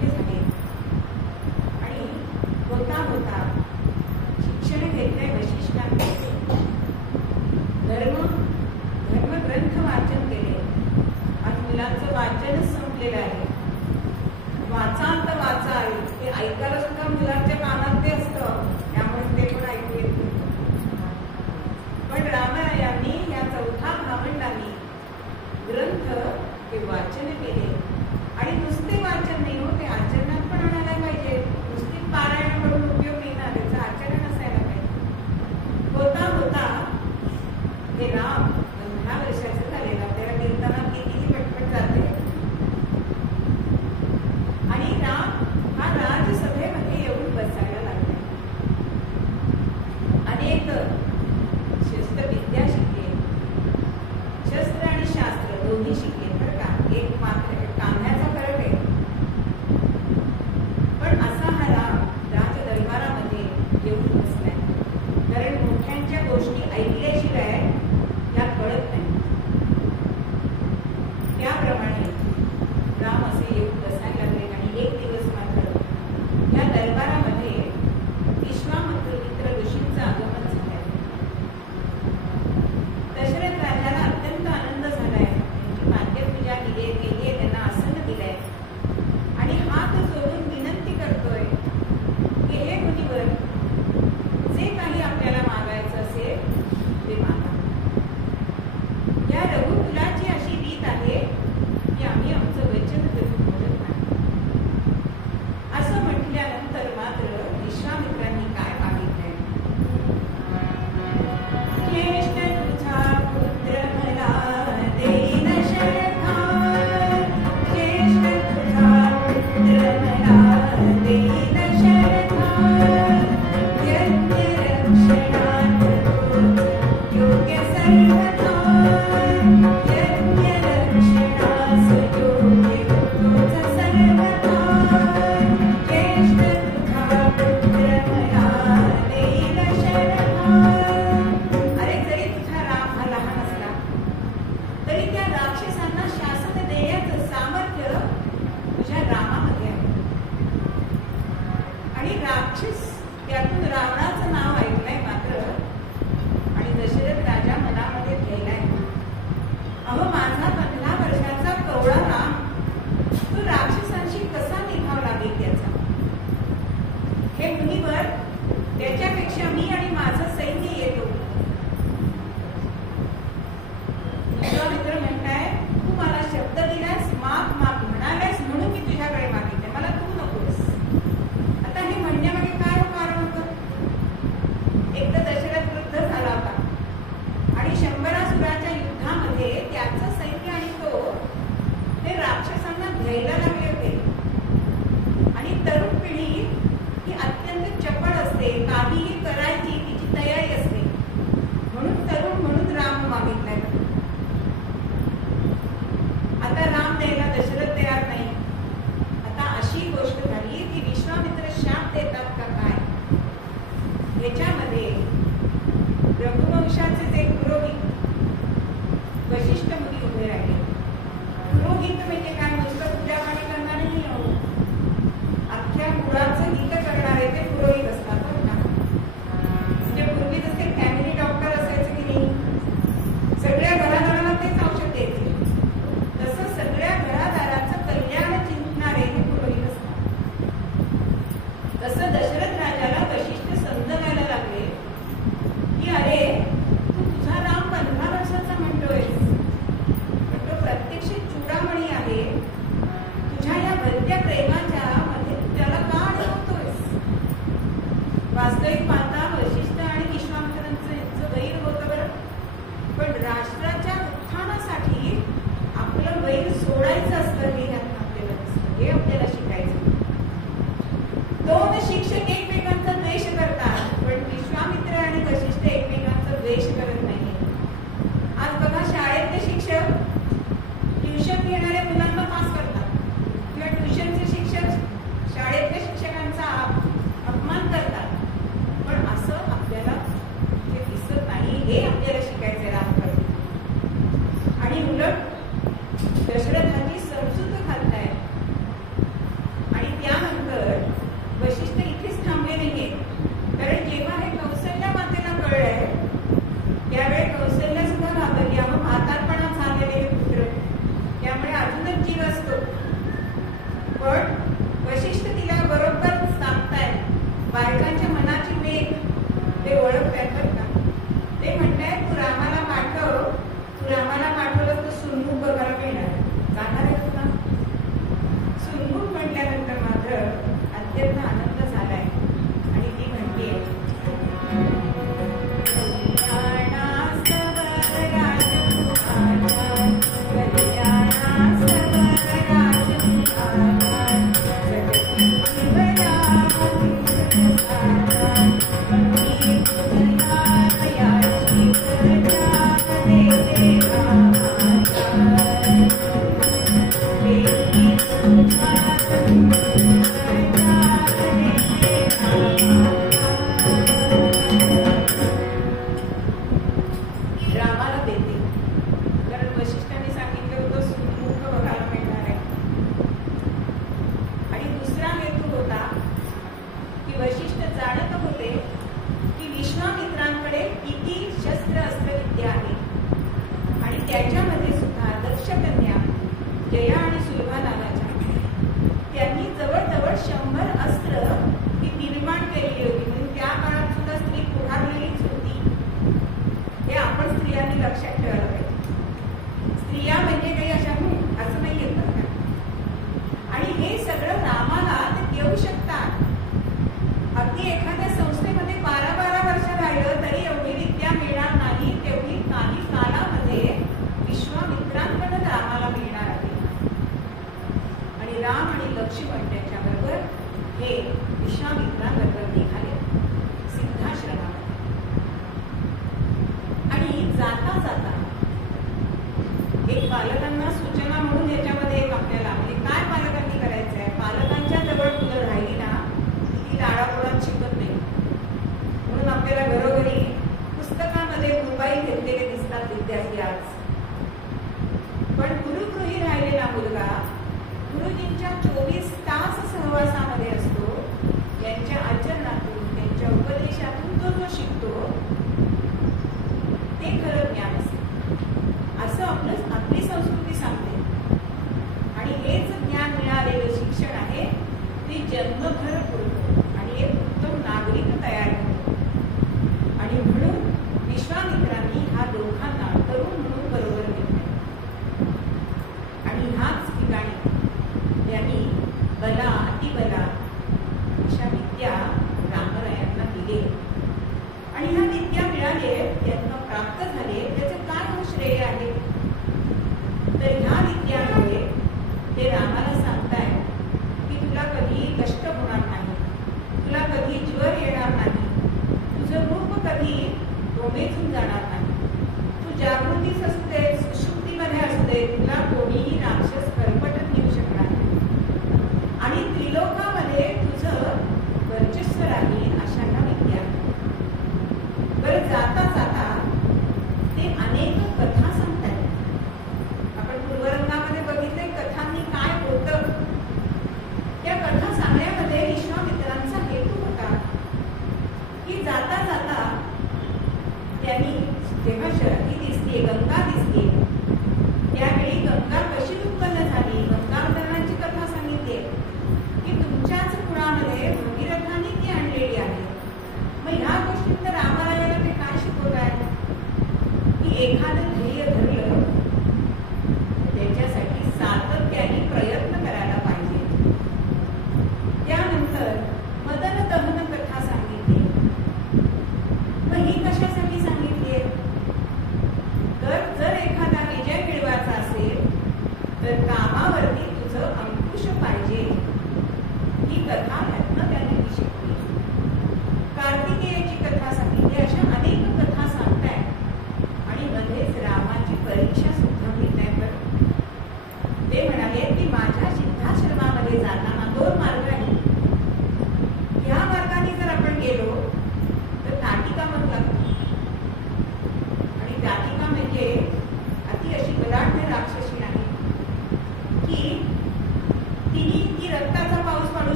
राक्षस त्यातून रावणाचं नाव ऐकलंय मात्र आणि दशरथ राजा मनामध्ये गेलाय, अहो माझा 15 वर्षाचा कवळा राम तो राक्षसांशी कसा निभाव लागेल त्याचा. हे मुनिवर त्याच्यापेक्षा मी आणि माझं सैन्य येतो. विश्वामित्र म्हणताय तू मला शब्द दिलास, माग माग म्हणालास म्हणून मी तुझ्याकडे मागितले, मला तू नकोस. आता हे म्हणण्यामागे काय कारण होतं. एकदा दशरथ वृद्ध झाला होता आणि शंभरासुराच्या युद्धामध्ये त्याचं सैन्य आणि तो ते राक्षसांना घ्यायला लागले होते. आणि तरुण पिढी ही अत्यंत चपळ असते, काहीही करायची तिची तयारी असते, म्हणून तरुण म्हणून राम मागितलाय. आता राम द्यायला दशरथ तयार नाही. आता अशी गोष्ट झाली की विश्वामित्र शाप देतात का काय. याच्यामध्ये रघुवंशाचे जे पुरोहित वशिष्ठ मुनी उभे राहिले. पुरोहित म्हणजे काय, नुसतं पूजापाणी करणारे नाही, अख्ख्या कुळाचं हित करणारे ते पुरोहित असतात बरं का. म्हणजे पूर्वी जसे फॅमिली डॉक्टर असायचे की नाही, सगळ्या घरादारांना तेच औषध द्यायचे, तसं सगळ्या घरादाराचं कल्याण चिंतणारे हे पुरोहित असतात. तसं दशरथ राजाला वशिष्ठ समजायला लागले की अरे तू तुझा राम 15 वर्षाचा म्हणतोयस, पण तो प्रत्यक्ष चूडामणी आहे. तुझ्या या भलत्या प्रेमाच्या मध्ये त्याला का अडवतोयस. वास्तविक पाहता वशिष्ठ आणि विश्वामित्रांचं यांचं वैर होतं बरं, पण राष्ट्राच्या उत्थानासाठी आपलं वैर सोडायचं असतं हे आपल्याला दिसतं, हे आपल्याला शिकायचं. दोन शिक्षक एकमेकांचा द्वेष करतात, पण विश्वामित्र आणि वशिष्ठ एकमेकांचा द्वेष करत नाही. आज बघा शाळेतले शिक्षक ट्युशन घेणाऱ्या मुलांना पास करतात किंवा ट्युशनचे शिक्षक शाळेतल्या शिक्षकांचा अपमान करतात, पण असं आपल्याला हे दिसत नाही. हे आपल्याला शिकायचंय रामकडे. आणि उलट दशरथाची समजूत घालताय. आणि त्यानंतर वशिष्ठ इथेच थांबले नाहीये, कारण जेव्हा हे कौसल्या मातेला कळलंय त्यावेळी कौसल्या सुद्धा घाबरली. मग म्हातारपणात झालेले हे पुत्र, त्यामुळे अजूनच जीव असतो. पण वशिष्ठ तिला बरोबर सांगताय, बायकांच्या मनाची वेग ते ओळखतायत बरं का. ते म्हणताय तू रामाला पाठव, तू रामाला पाठवलं तर सुनमुख बघायला मिळणार, जाणार आहे तुला. सुनमुख म्हटल्यानंतर मात्र अत्यंत आनंद झालाय. आणि ती म्हणते रामाला देते, कारण वशिष्ठांनी सांगितलं होतं सुनमुख बघायला मिळणार आहे. आणि दुसरा हेतू होता की वशिष्ठ जाणत होते की विश्वामित्रांकडे किती शस्त्र अस्त्र विद्या आहे. आणि त्याच्यामध्ये सुद्धा दक्ष कन्या जया आणि सुलभा नावाच्या त्यांनी जवळजवळ 100 अस्त्र ही निर्माण केलेली होती. म्हणजे त्या काळात सुद्धा स्त्री पुढारलेलीच होती. हे आपण स्त्रियांनी लक्षात ठेवायला पाहिजे. स्त्रिया म्हणजे काही अशा असं नाही येत का. आणि हे सगळं रामाला ते देऊ शकतात. अगदी एखाद्या संस्थेमध्ये 12-12 वर्ष राहिलं तरी एवढी विद्या मिळणार नाही, तेवढी काही काळामध्ये विश्वामित्रांकडून रामाला मिळणार आहे. आणि राम आणि लक्ष्मण त्याच्याबरोबर हे विश्वामित्रांबरोबर निघाले सिद्धाश्रमात. आणि जाता जाता एक पालकांना सूचना म्हणून याच्यामध्ये एक आपल्याला म्हणजे काय पालकांनी करायचं आहे. पालकांच्या जवळ मुलं राहिली ना ती लाडापोळात शिकत नाही. म्हणून आपल्याला घरोघरी पुस्तकामध्ये मोबाईल घेतलेले दिसतात विद्यार्थी आज. पण गुरुगृही राहिलेला मुलगा गुरुजींच्या 24 तास सहवासामध्ये असतो. यांच्या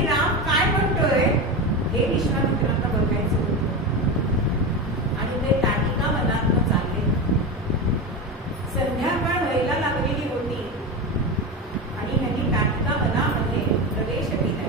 आणि राम काय म्हणतोय हे विश्वामित्रांना बघायचं होतं. आणि ते ताटिका वनात चालले. संध्याकाळ व्हायला लागलेली होती आणि ह्यांनी ताटिका वनामध्ये प्रवेश केलाय.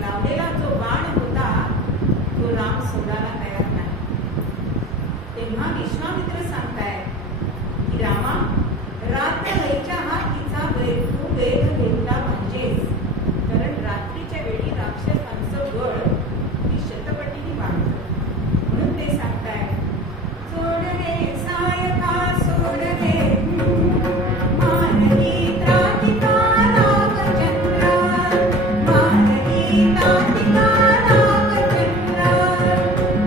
लावलेला जो बाण होता तो राम सोडायला तयार नाही. तेव्हा विश्वामित्र सांगताय की रामा, रात्रीच्या हा तिचा तू वेध घेतला म्हणजेच, कारण रात्रीच्या वेळी राक्षसांचं बळ ही शतपटीने वाढतं. म्हणून ते सांगताय, सोड रे सायका सोड रे मानवी त्रातिका रामचंद्र, मानवी त्रातिका रामचंद्र,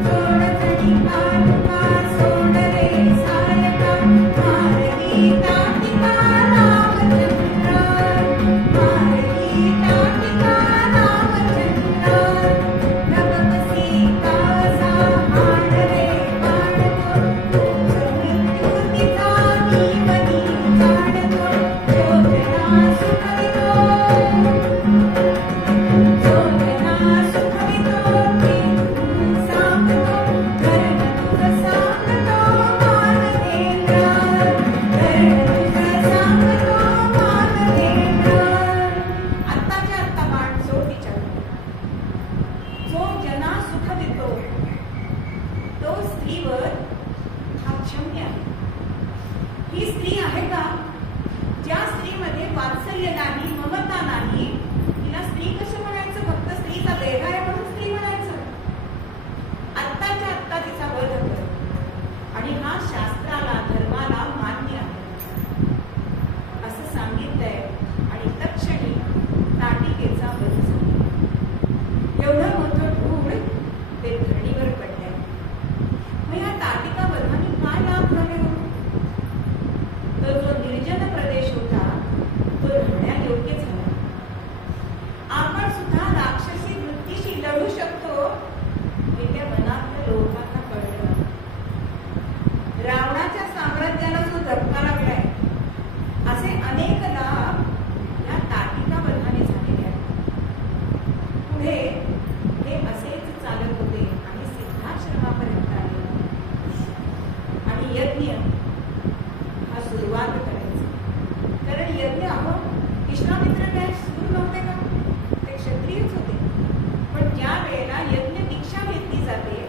सोड जनिका तुका सोड रे सायका मानवी त्रातिका रामचंद्र, मानवी त्रातिका रामचंद्र, नवकसी कासा हाड रे काढतो, मृत्यू तिचा नीवनी काढतो, योजना सुखवितो, योजना सुखवितो, ते तू सांगतो, धर्म तुझ सांगतो मानवेंद्र, धर्म तुझ सांगतो मानवेंद्र. आत्ताच्या आत्ता बाण सोड तिच्याकडे. जो जना सुखवितो तो स्त्रीवर हा क्षम्य आहे. ही स्त्री आहे का ज्या स्त्रीमध्ये वात्सल्य नाही, ममता नाही? तिला स्त्री कसं म्हणायचं? फक्त स्त्रीचा देह आहे म्हणून स्त्री म्हणायचं? आत्ताच्या आत्ता तिचा वध कर. आणि हा शास्त्राला धर्माला मान्य आहे असं सांगितलंय. आणि तत्क्षणी ताटिकेचा वध झाला. एवढं मोठं धूळ ते धरणीवर पडलंय. मग या ताटिका वधाने काय लाभ झाले हो? तर जो निर्जन प्रदेश होता तो राहण्यायोग्य झाला. आपण सुद्धा राक्षसी वृत्तीशी लढू शकतो हे त्या वनातल्या लोकांना कळलं. रावणाच्या साम्राज्याला जो धक्का लागलाय असे अनेक लाभ या ताटिका वधाने झालेले आहेत. पुढे हे असेच चालत होते आणि सिद्धाश्रमापर्यंत आले. आणि यज्ञ हा सुरुवात करायचा. कारण यज्ञ विश्वामित्र काय सुरू नव्हते का? ते क्षत्रियच होते. पण ज्या वेळेला यज्ञ दीक्षा घेतली जाते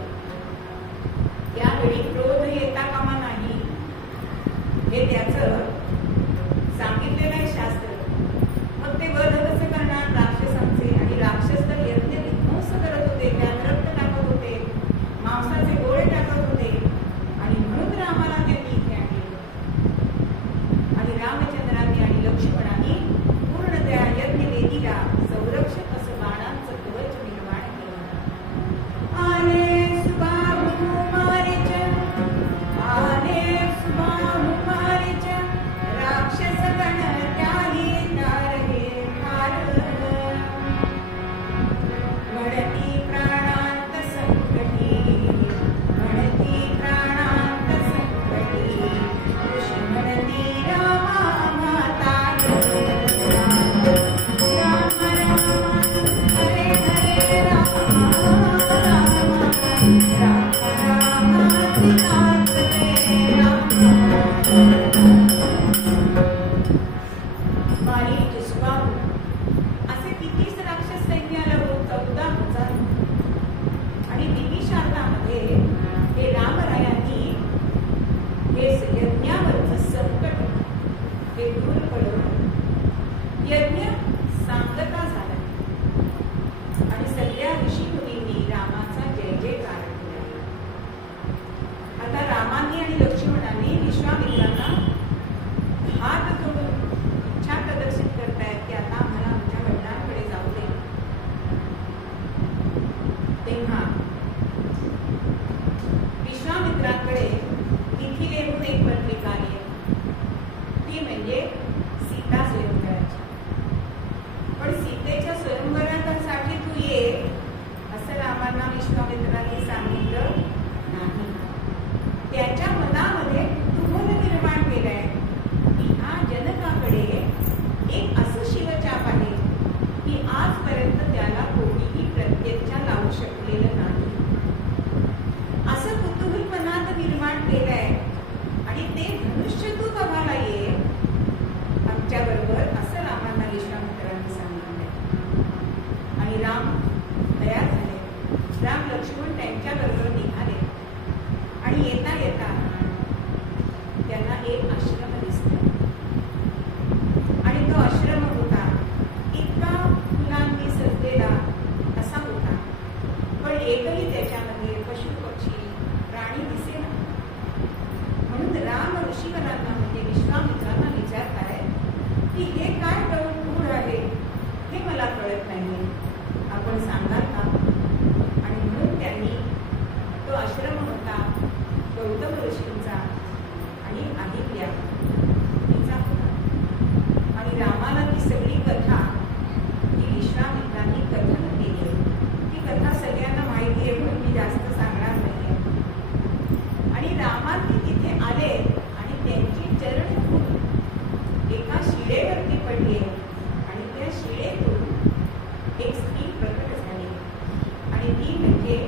त्यावेळी क्रोध येता कामा नाही हे त्याचं सांगितलेलं आहे शास्त्र. मग ते वध कसे करणार राक्षसांचे? आणि राक्षस तर यज्ञ विध्वंस करत होते, त्यात रक्त टाकत होते, मांसाचे गोळे टाकत होते. आणि म्हणून रामाला त्यांनी इथे आणले. आणि रामचंद्रांनी आणि लक्ष्मणांनी पूर्ण त्या यज्ञवेदीला संरक्षक असं बाणांचं कवच निर्माण केलं. आले सुबाहू मारीच, आले सुबाहू मारीच, आणि येता येता त्यांना एक आश्रम दिसला आणि तो आश्रम होता इतका फुलांनी सजलेला असा होता, पण एकही त्याच्यामध्ये पशु पक्षी प्राणी दिसेना. म्हणून राम ऋषीवरांना म्हणजे विश्वामित्रांना विचारताय की हे काय गूढ आहे, हे मला कळत नाही, आपण सांगाल का? आणि म्हणून त्यांनी तो आश्रम होता गौतम ऋषींचा आणि अहिल्या तिचा होता. आणि रामाला ती सगळी कथा ही विश्वामित्रांनी कथन केली. ती कथा सगळ्यांना माहिती आहे म्हणून मी जास्त सांगणार नाही. आणि रामांनी तिथे आले आणि त्यांची चरण धूळ एका शिळेवरती पडली आणि त्या शिळेतून एक स्त्री प्रकट झाली आणि ती म्हणजे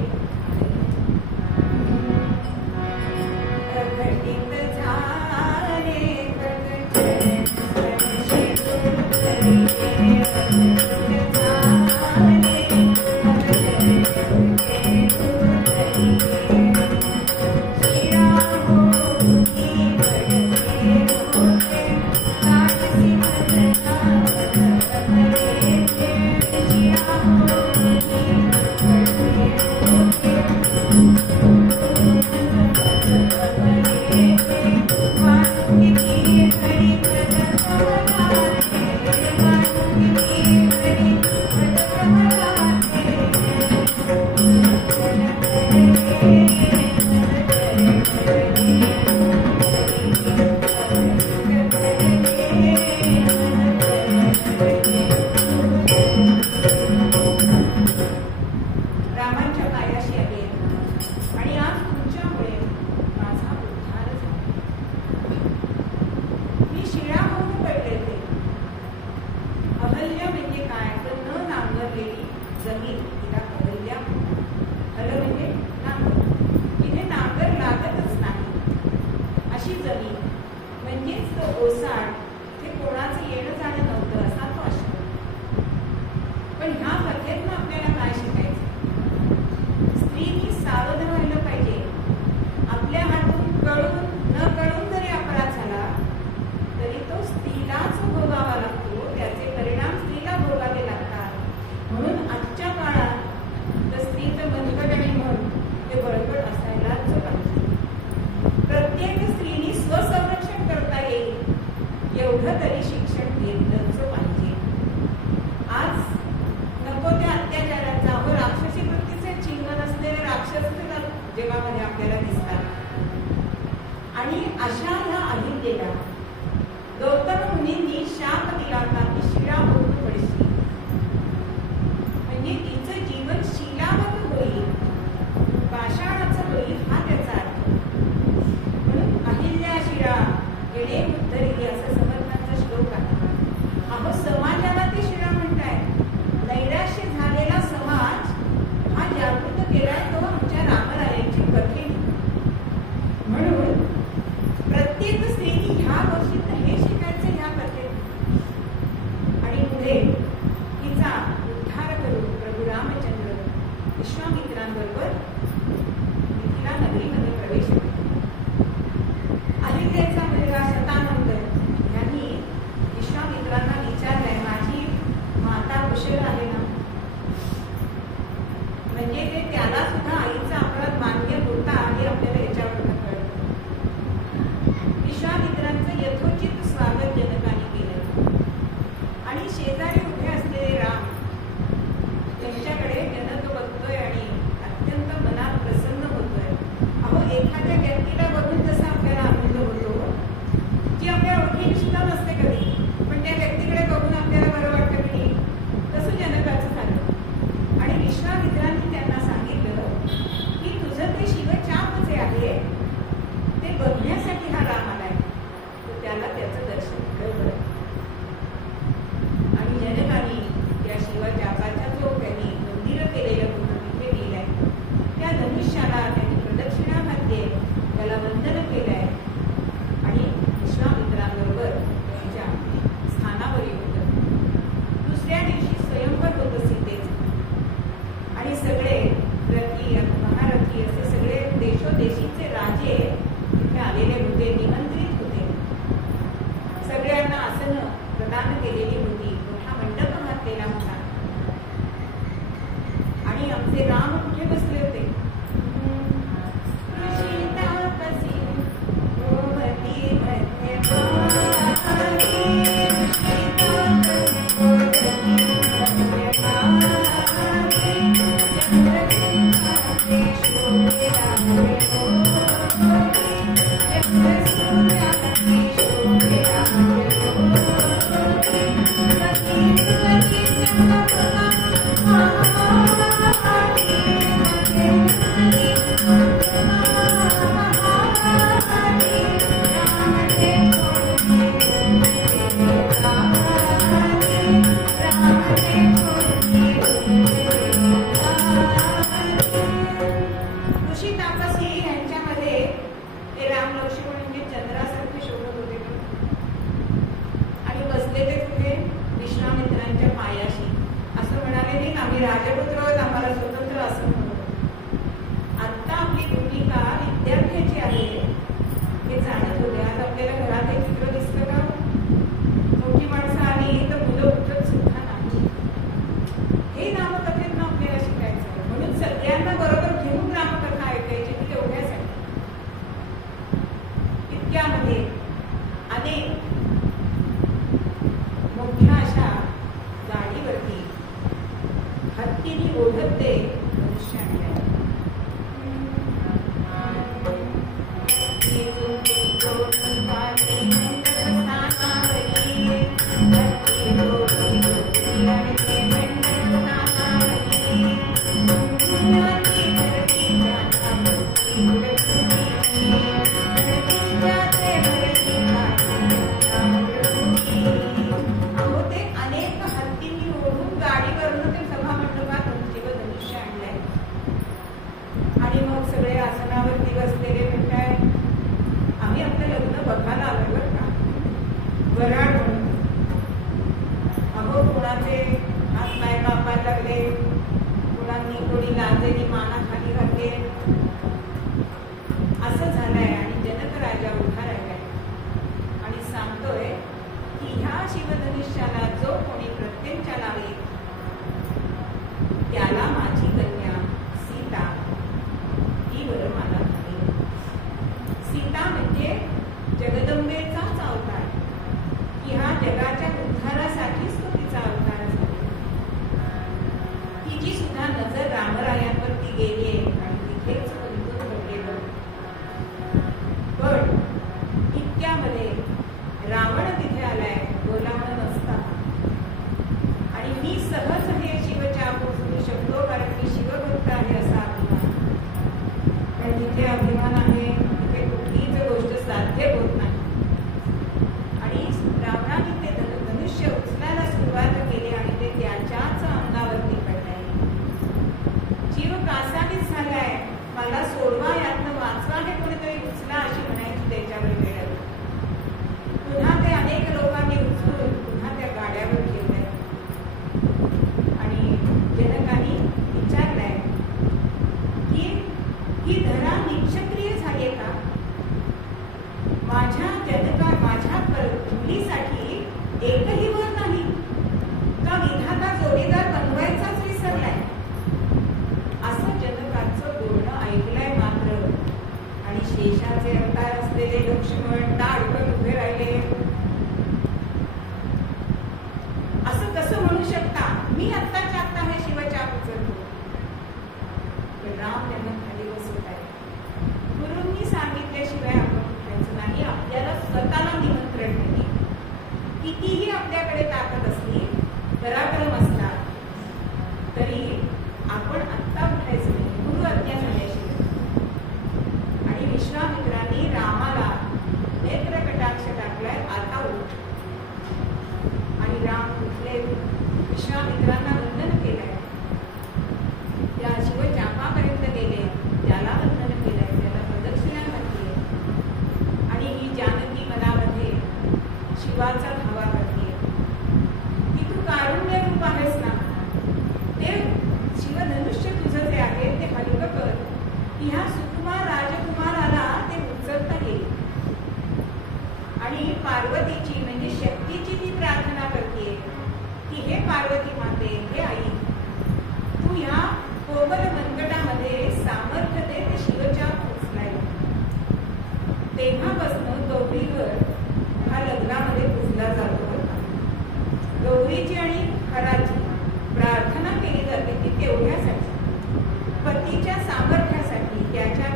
पतीच्या सामर्थ्यासाठी त्याच्या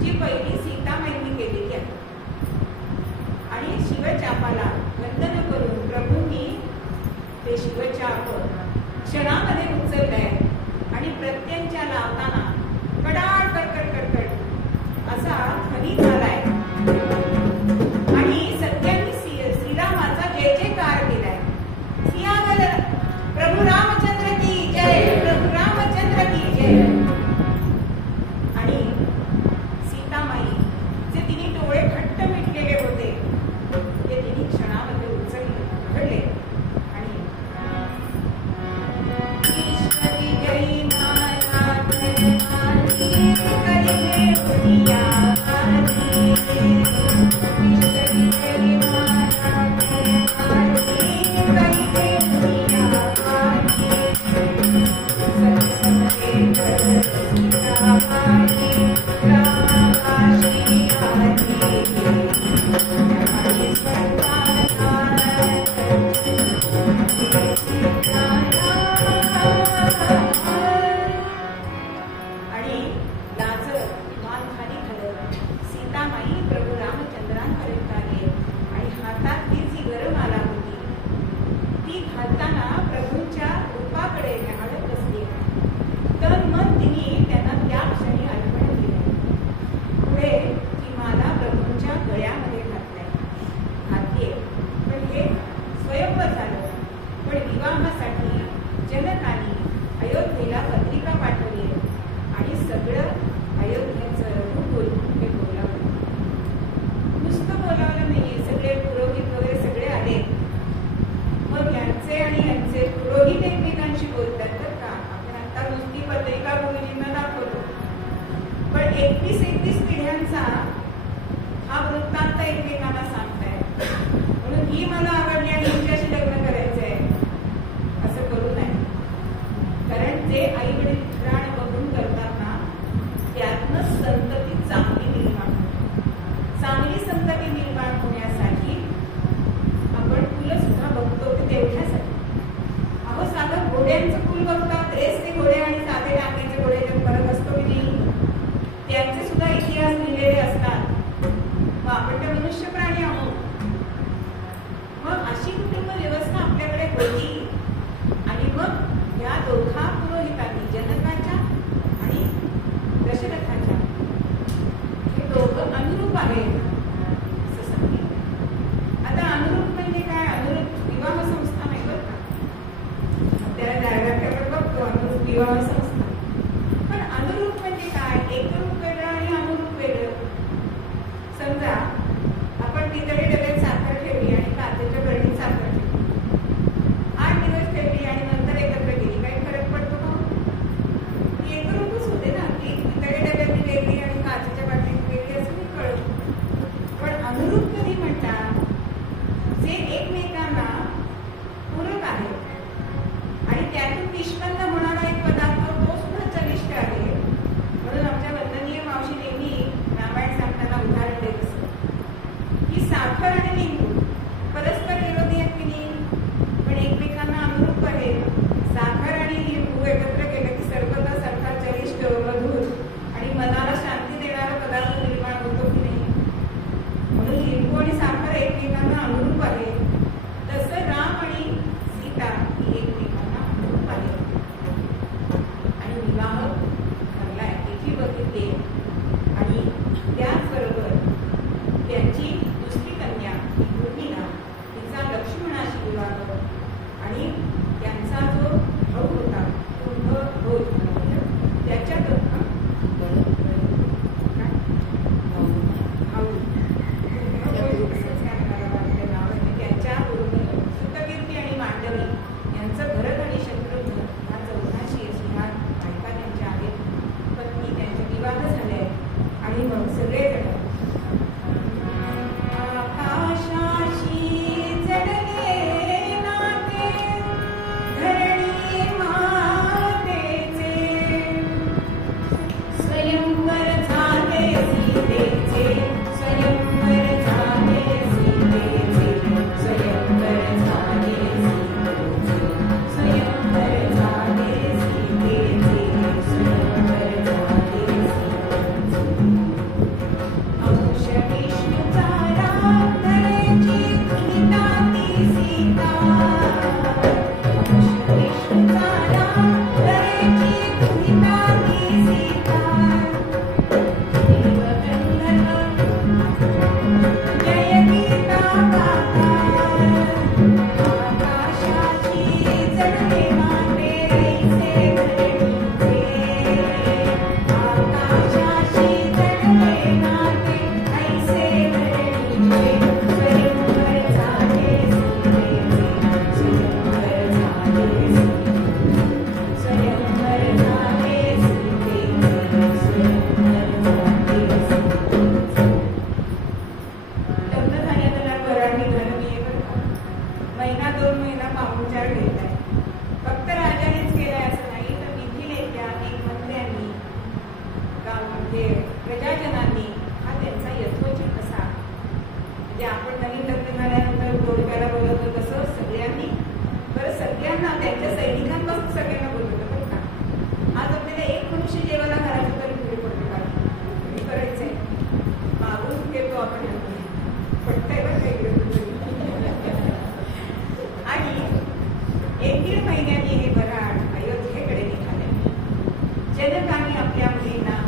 जी पहिली सीतामाईंनी केलेली आहे. आणि शिवचापाला वंदन करून प्रभूंनी ते शिवचाप क्षणामध्ये उचललंय आणि प्रत्यंच्या लावताना कडाड कडकड कडकड असा ध्वनी झालाय आणि सत्यानी श्रीरामाचा जय जयकार केलाय. सियावर प्रभू रामचंद्र की जय, प्रभू रामचंद्र की जय. आणि सीतामाई जे तिने डोळे घट्ट मिटलेले होते ते तिने क्षणामध्ये उचलले, घडले आणि जय माता म्हणजे प्रजाजनांनी हा त्यांचा यथोचित असा, म्हणजे आपण नवीन लग्न झाल्यानंतर तोडक्याला बोलवतो तसं सगळ्यांनी, बरं सगळ्यांना त्यांच्या सैनिकांपासून सगळ्यांना बोलवलं बरं का. आज आपल्याला एक मनुष्य जेवायला घराचं तरी पुढे पडलं का हे करायचंय, मागून घेतो आपण पटतंय बरं काही. आणि 1-1.5 महिन्यांनी हे वऱ्हाड अयोध्येकडे निघाले. जनकाने आपल्या मुलींना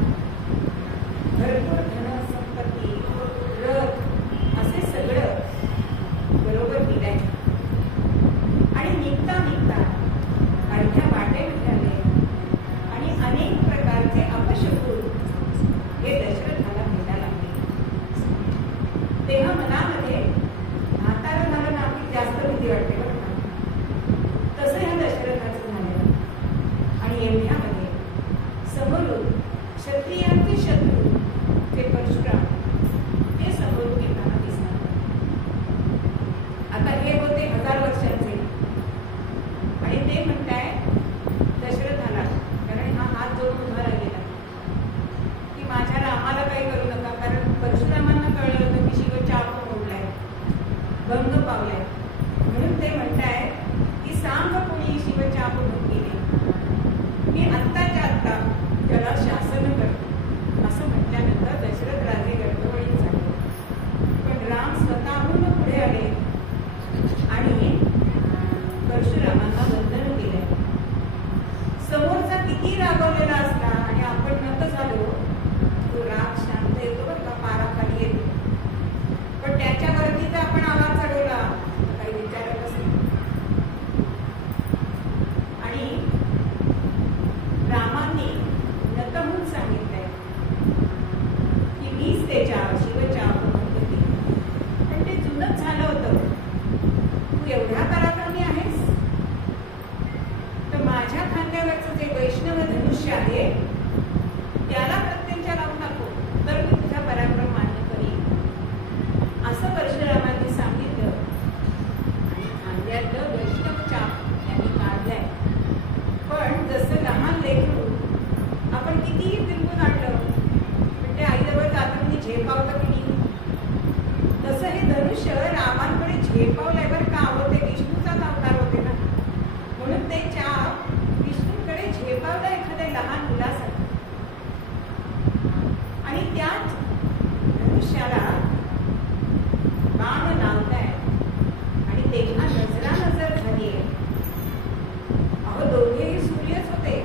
भरपूर धन संपत्ती, रथ असे सगळं बरोबर दिलंय. आणि निघता निघता अर्ध्या वाटेत झाले आणि अनेक प्रकारचे अपशकुन हे दशरथाला भेटायला लागले. तेव्हा मनामध्ये म्हातारा झालं ना की जास्त भीती वाटते बरं का. तसं ह्या दशरथाचं झालं. आणि एवढ्यामध्ये समोरून क्षत्रियांचे शत्रू ते परशुराम ते समोरून येताना दिसणार. आता हे होते 1000 वर्षांचे आणि ते म्हणताय दशरथाला, कारण हा हात जोडून उभा राहिलेला की माझ्या रामाला काही करू नका, कारण परशुरामांना कळलं होतं की शिव चाप मोडलाय, भंग पावलाय. म्हणून ते म्हणताय की सांग कोणी शिव चाप गेले, मी आत्ताच्या आत्ता त्याला शासन करतो. असं म्हटल्यानंतर दशरथ राजे गडबडीत झाले. पण राम स्वतःहून पुढे आले आणि परशुरामांना वंदन केले. समोरचा किती रागवलेला असला आणि आपण नत झालो, तो राग शांत येतो बरं का, पाराखाली येतो. पण त्याच्यावरती जर आपण आवाज चढवला काही विचारतच नाही. आणि रामांनी नत म्हणून सांगितलंय की मीच त्याच्या शिवच्या होती. पण ते जुनच झालं होतं. तू एवढा पराक्रमी आहेस तर माझ्या खांद्यावरचं जे वैष्णव धनुष्य आहे त्याला प्रत्यंच्या लावून टाकू, तर मी तुझा पराक्रम मान्य करीन. असं परशुरामांनी सांगितलं आणि खांद्यातलं वैष्णव चाप त्यांनी काढलंय. पण जसं लहान लेकरू आपण कितीही फिरवून आणलं पण ते आईजवळ जाताना झेपावलं की नाही, तसं हे धनुष्य रामांकडे झेपावलंय बरं का. ते विष्णूचाच अवतार होते ना, म्हणून ते चाप विष्णूकडे झेपावलं एखाद्या लहान मुलासाठी. आणि त्याच धनुष्याला बाण लावताय आणि तेव्हा नजरानजर झालीये. अहो दोघेही सूर्यच होते,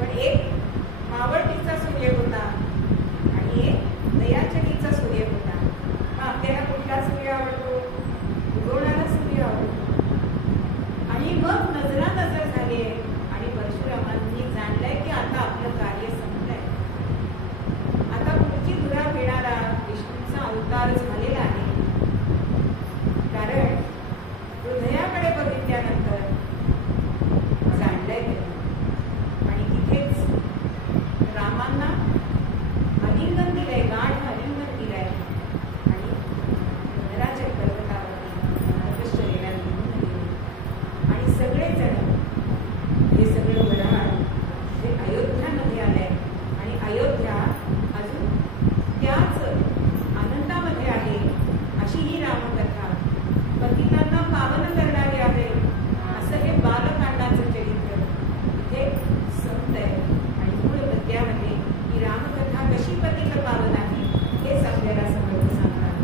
पण एक मावळतीचा सूर्य होता आणि एक दयाचलीचा सूर्य होता. मग आपल्याला कुठला सूर्य आवडतो? उगवणारा सूर्य आवडतो. आणि मग नजरानजर झाली आणि परशुरामांनी जाणलंय की आता आपलं कार्य संपलंय. आता पुढची धुरा घेणारा विष्णूचा अवतार झालेला आहे. कारण हृदयाकडे बघितल्यानंतर जाणलंय आणि तिथेच रामांना आलिंगन दिलंय, गाढ आलिंगन दिलंय आणि घराच्या पर्वतावरती तपश्चर्येला निघून गेले. आणि सगळेजण हे सगळं वऱ्हाड हे अयोध्यामध्ये आलंय आणि अयोध्या अजून त्याच आनंदामध्ये आहे. अशी ही रामकथा पतितांना पावन करणारी आहे. असं हे बालकांडाचं चरित्र हे संत आहे. आणि मूळ पद्यामध्ये ही रामकथा कशी पतित पावन आहे हेच आपल्याला समर्थ सांगतात.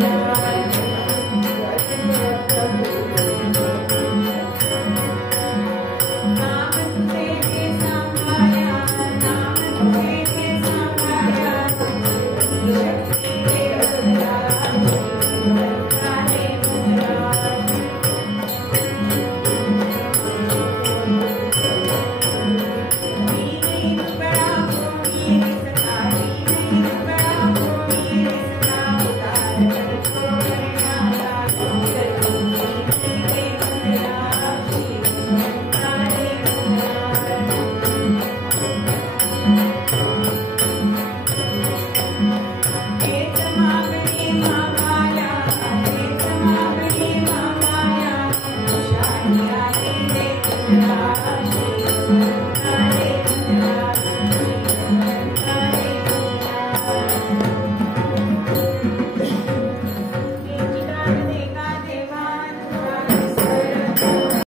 Yeah.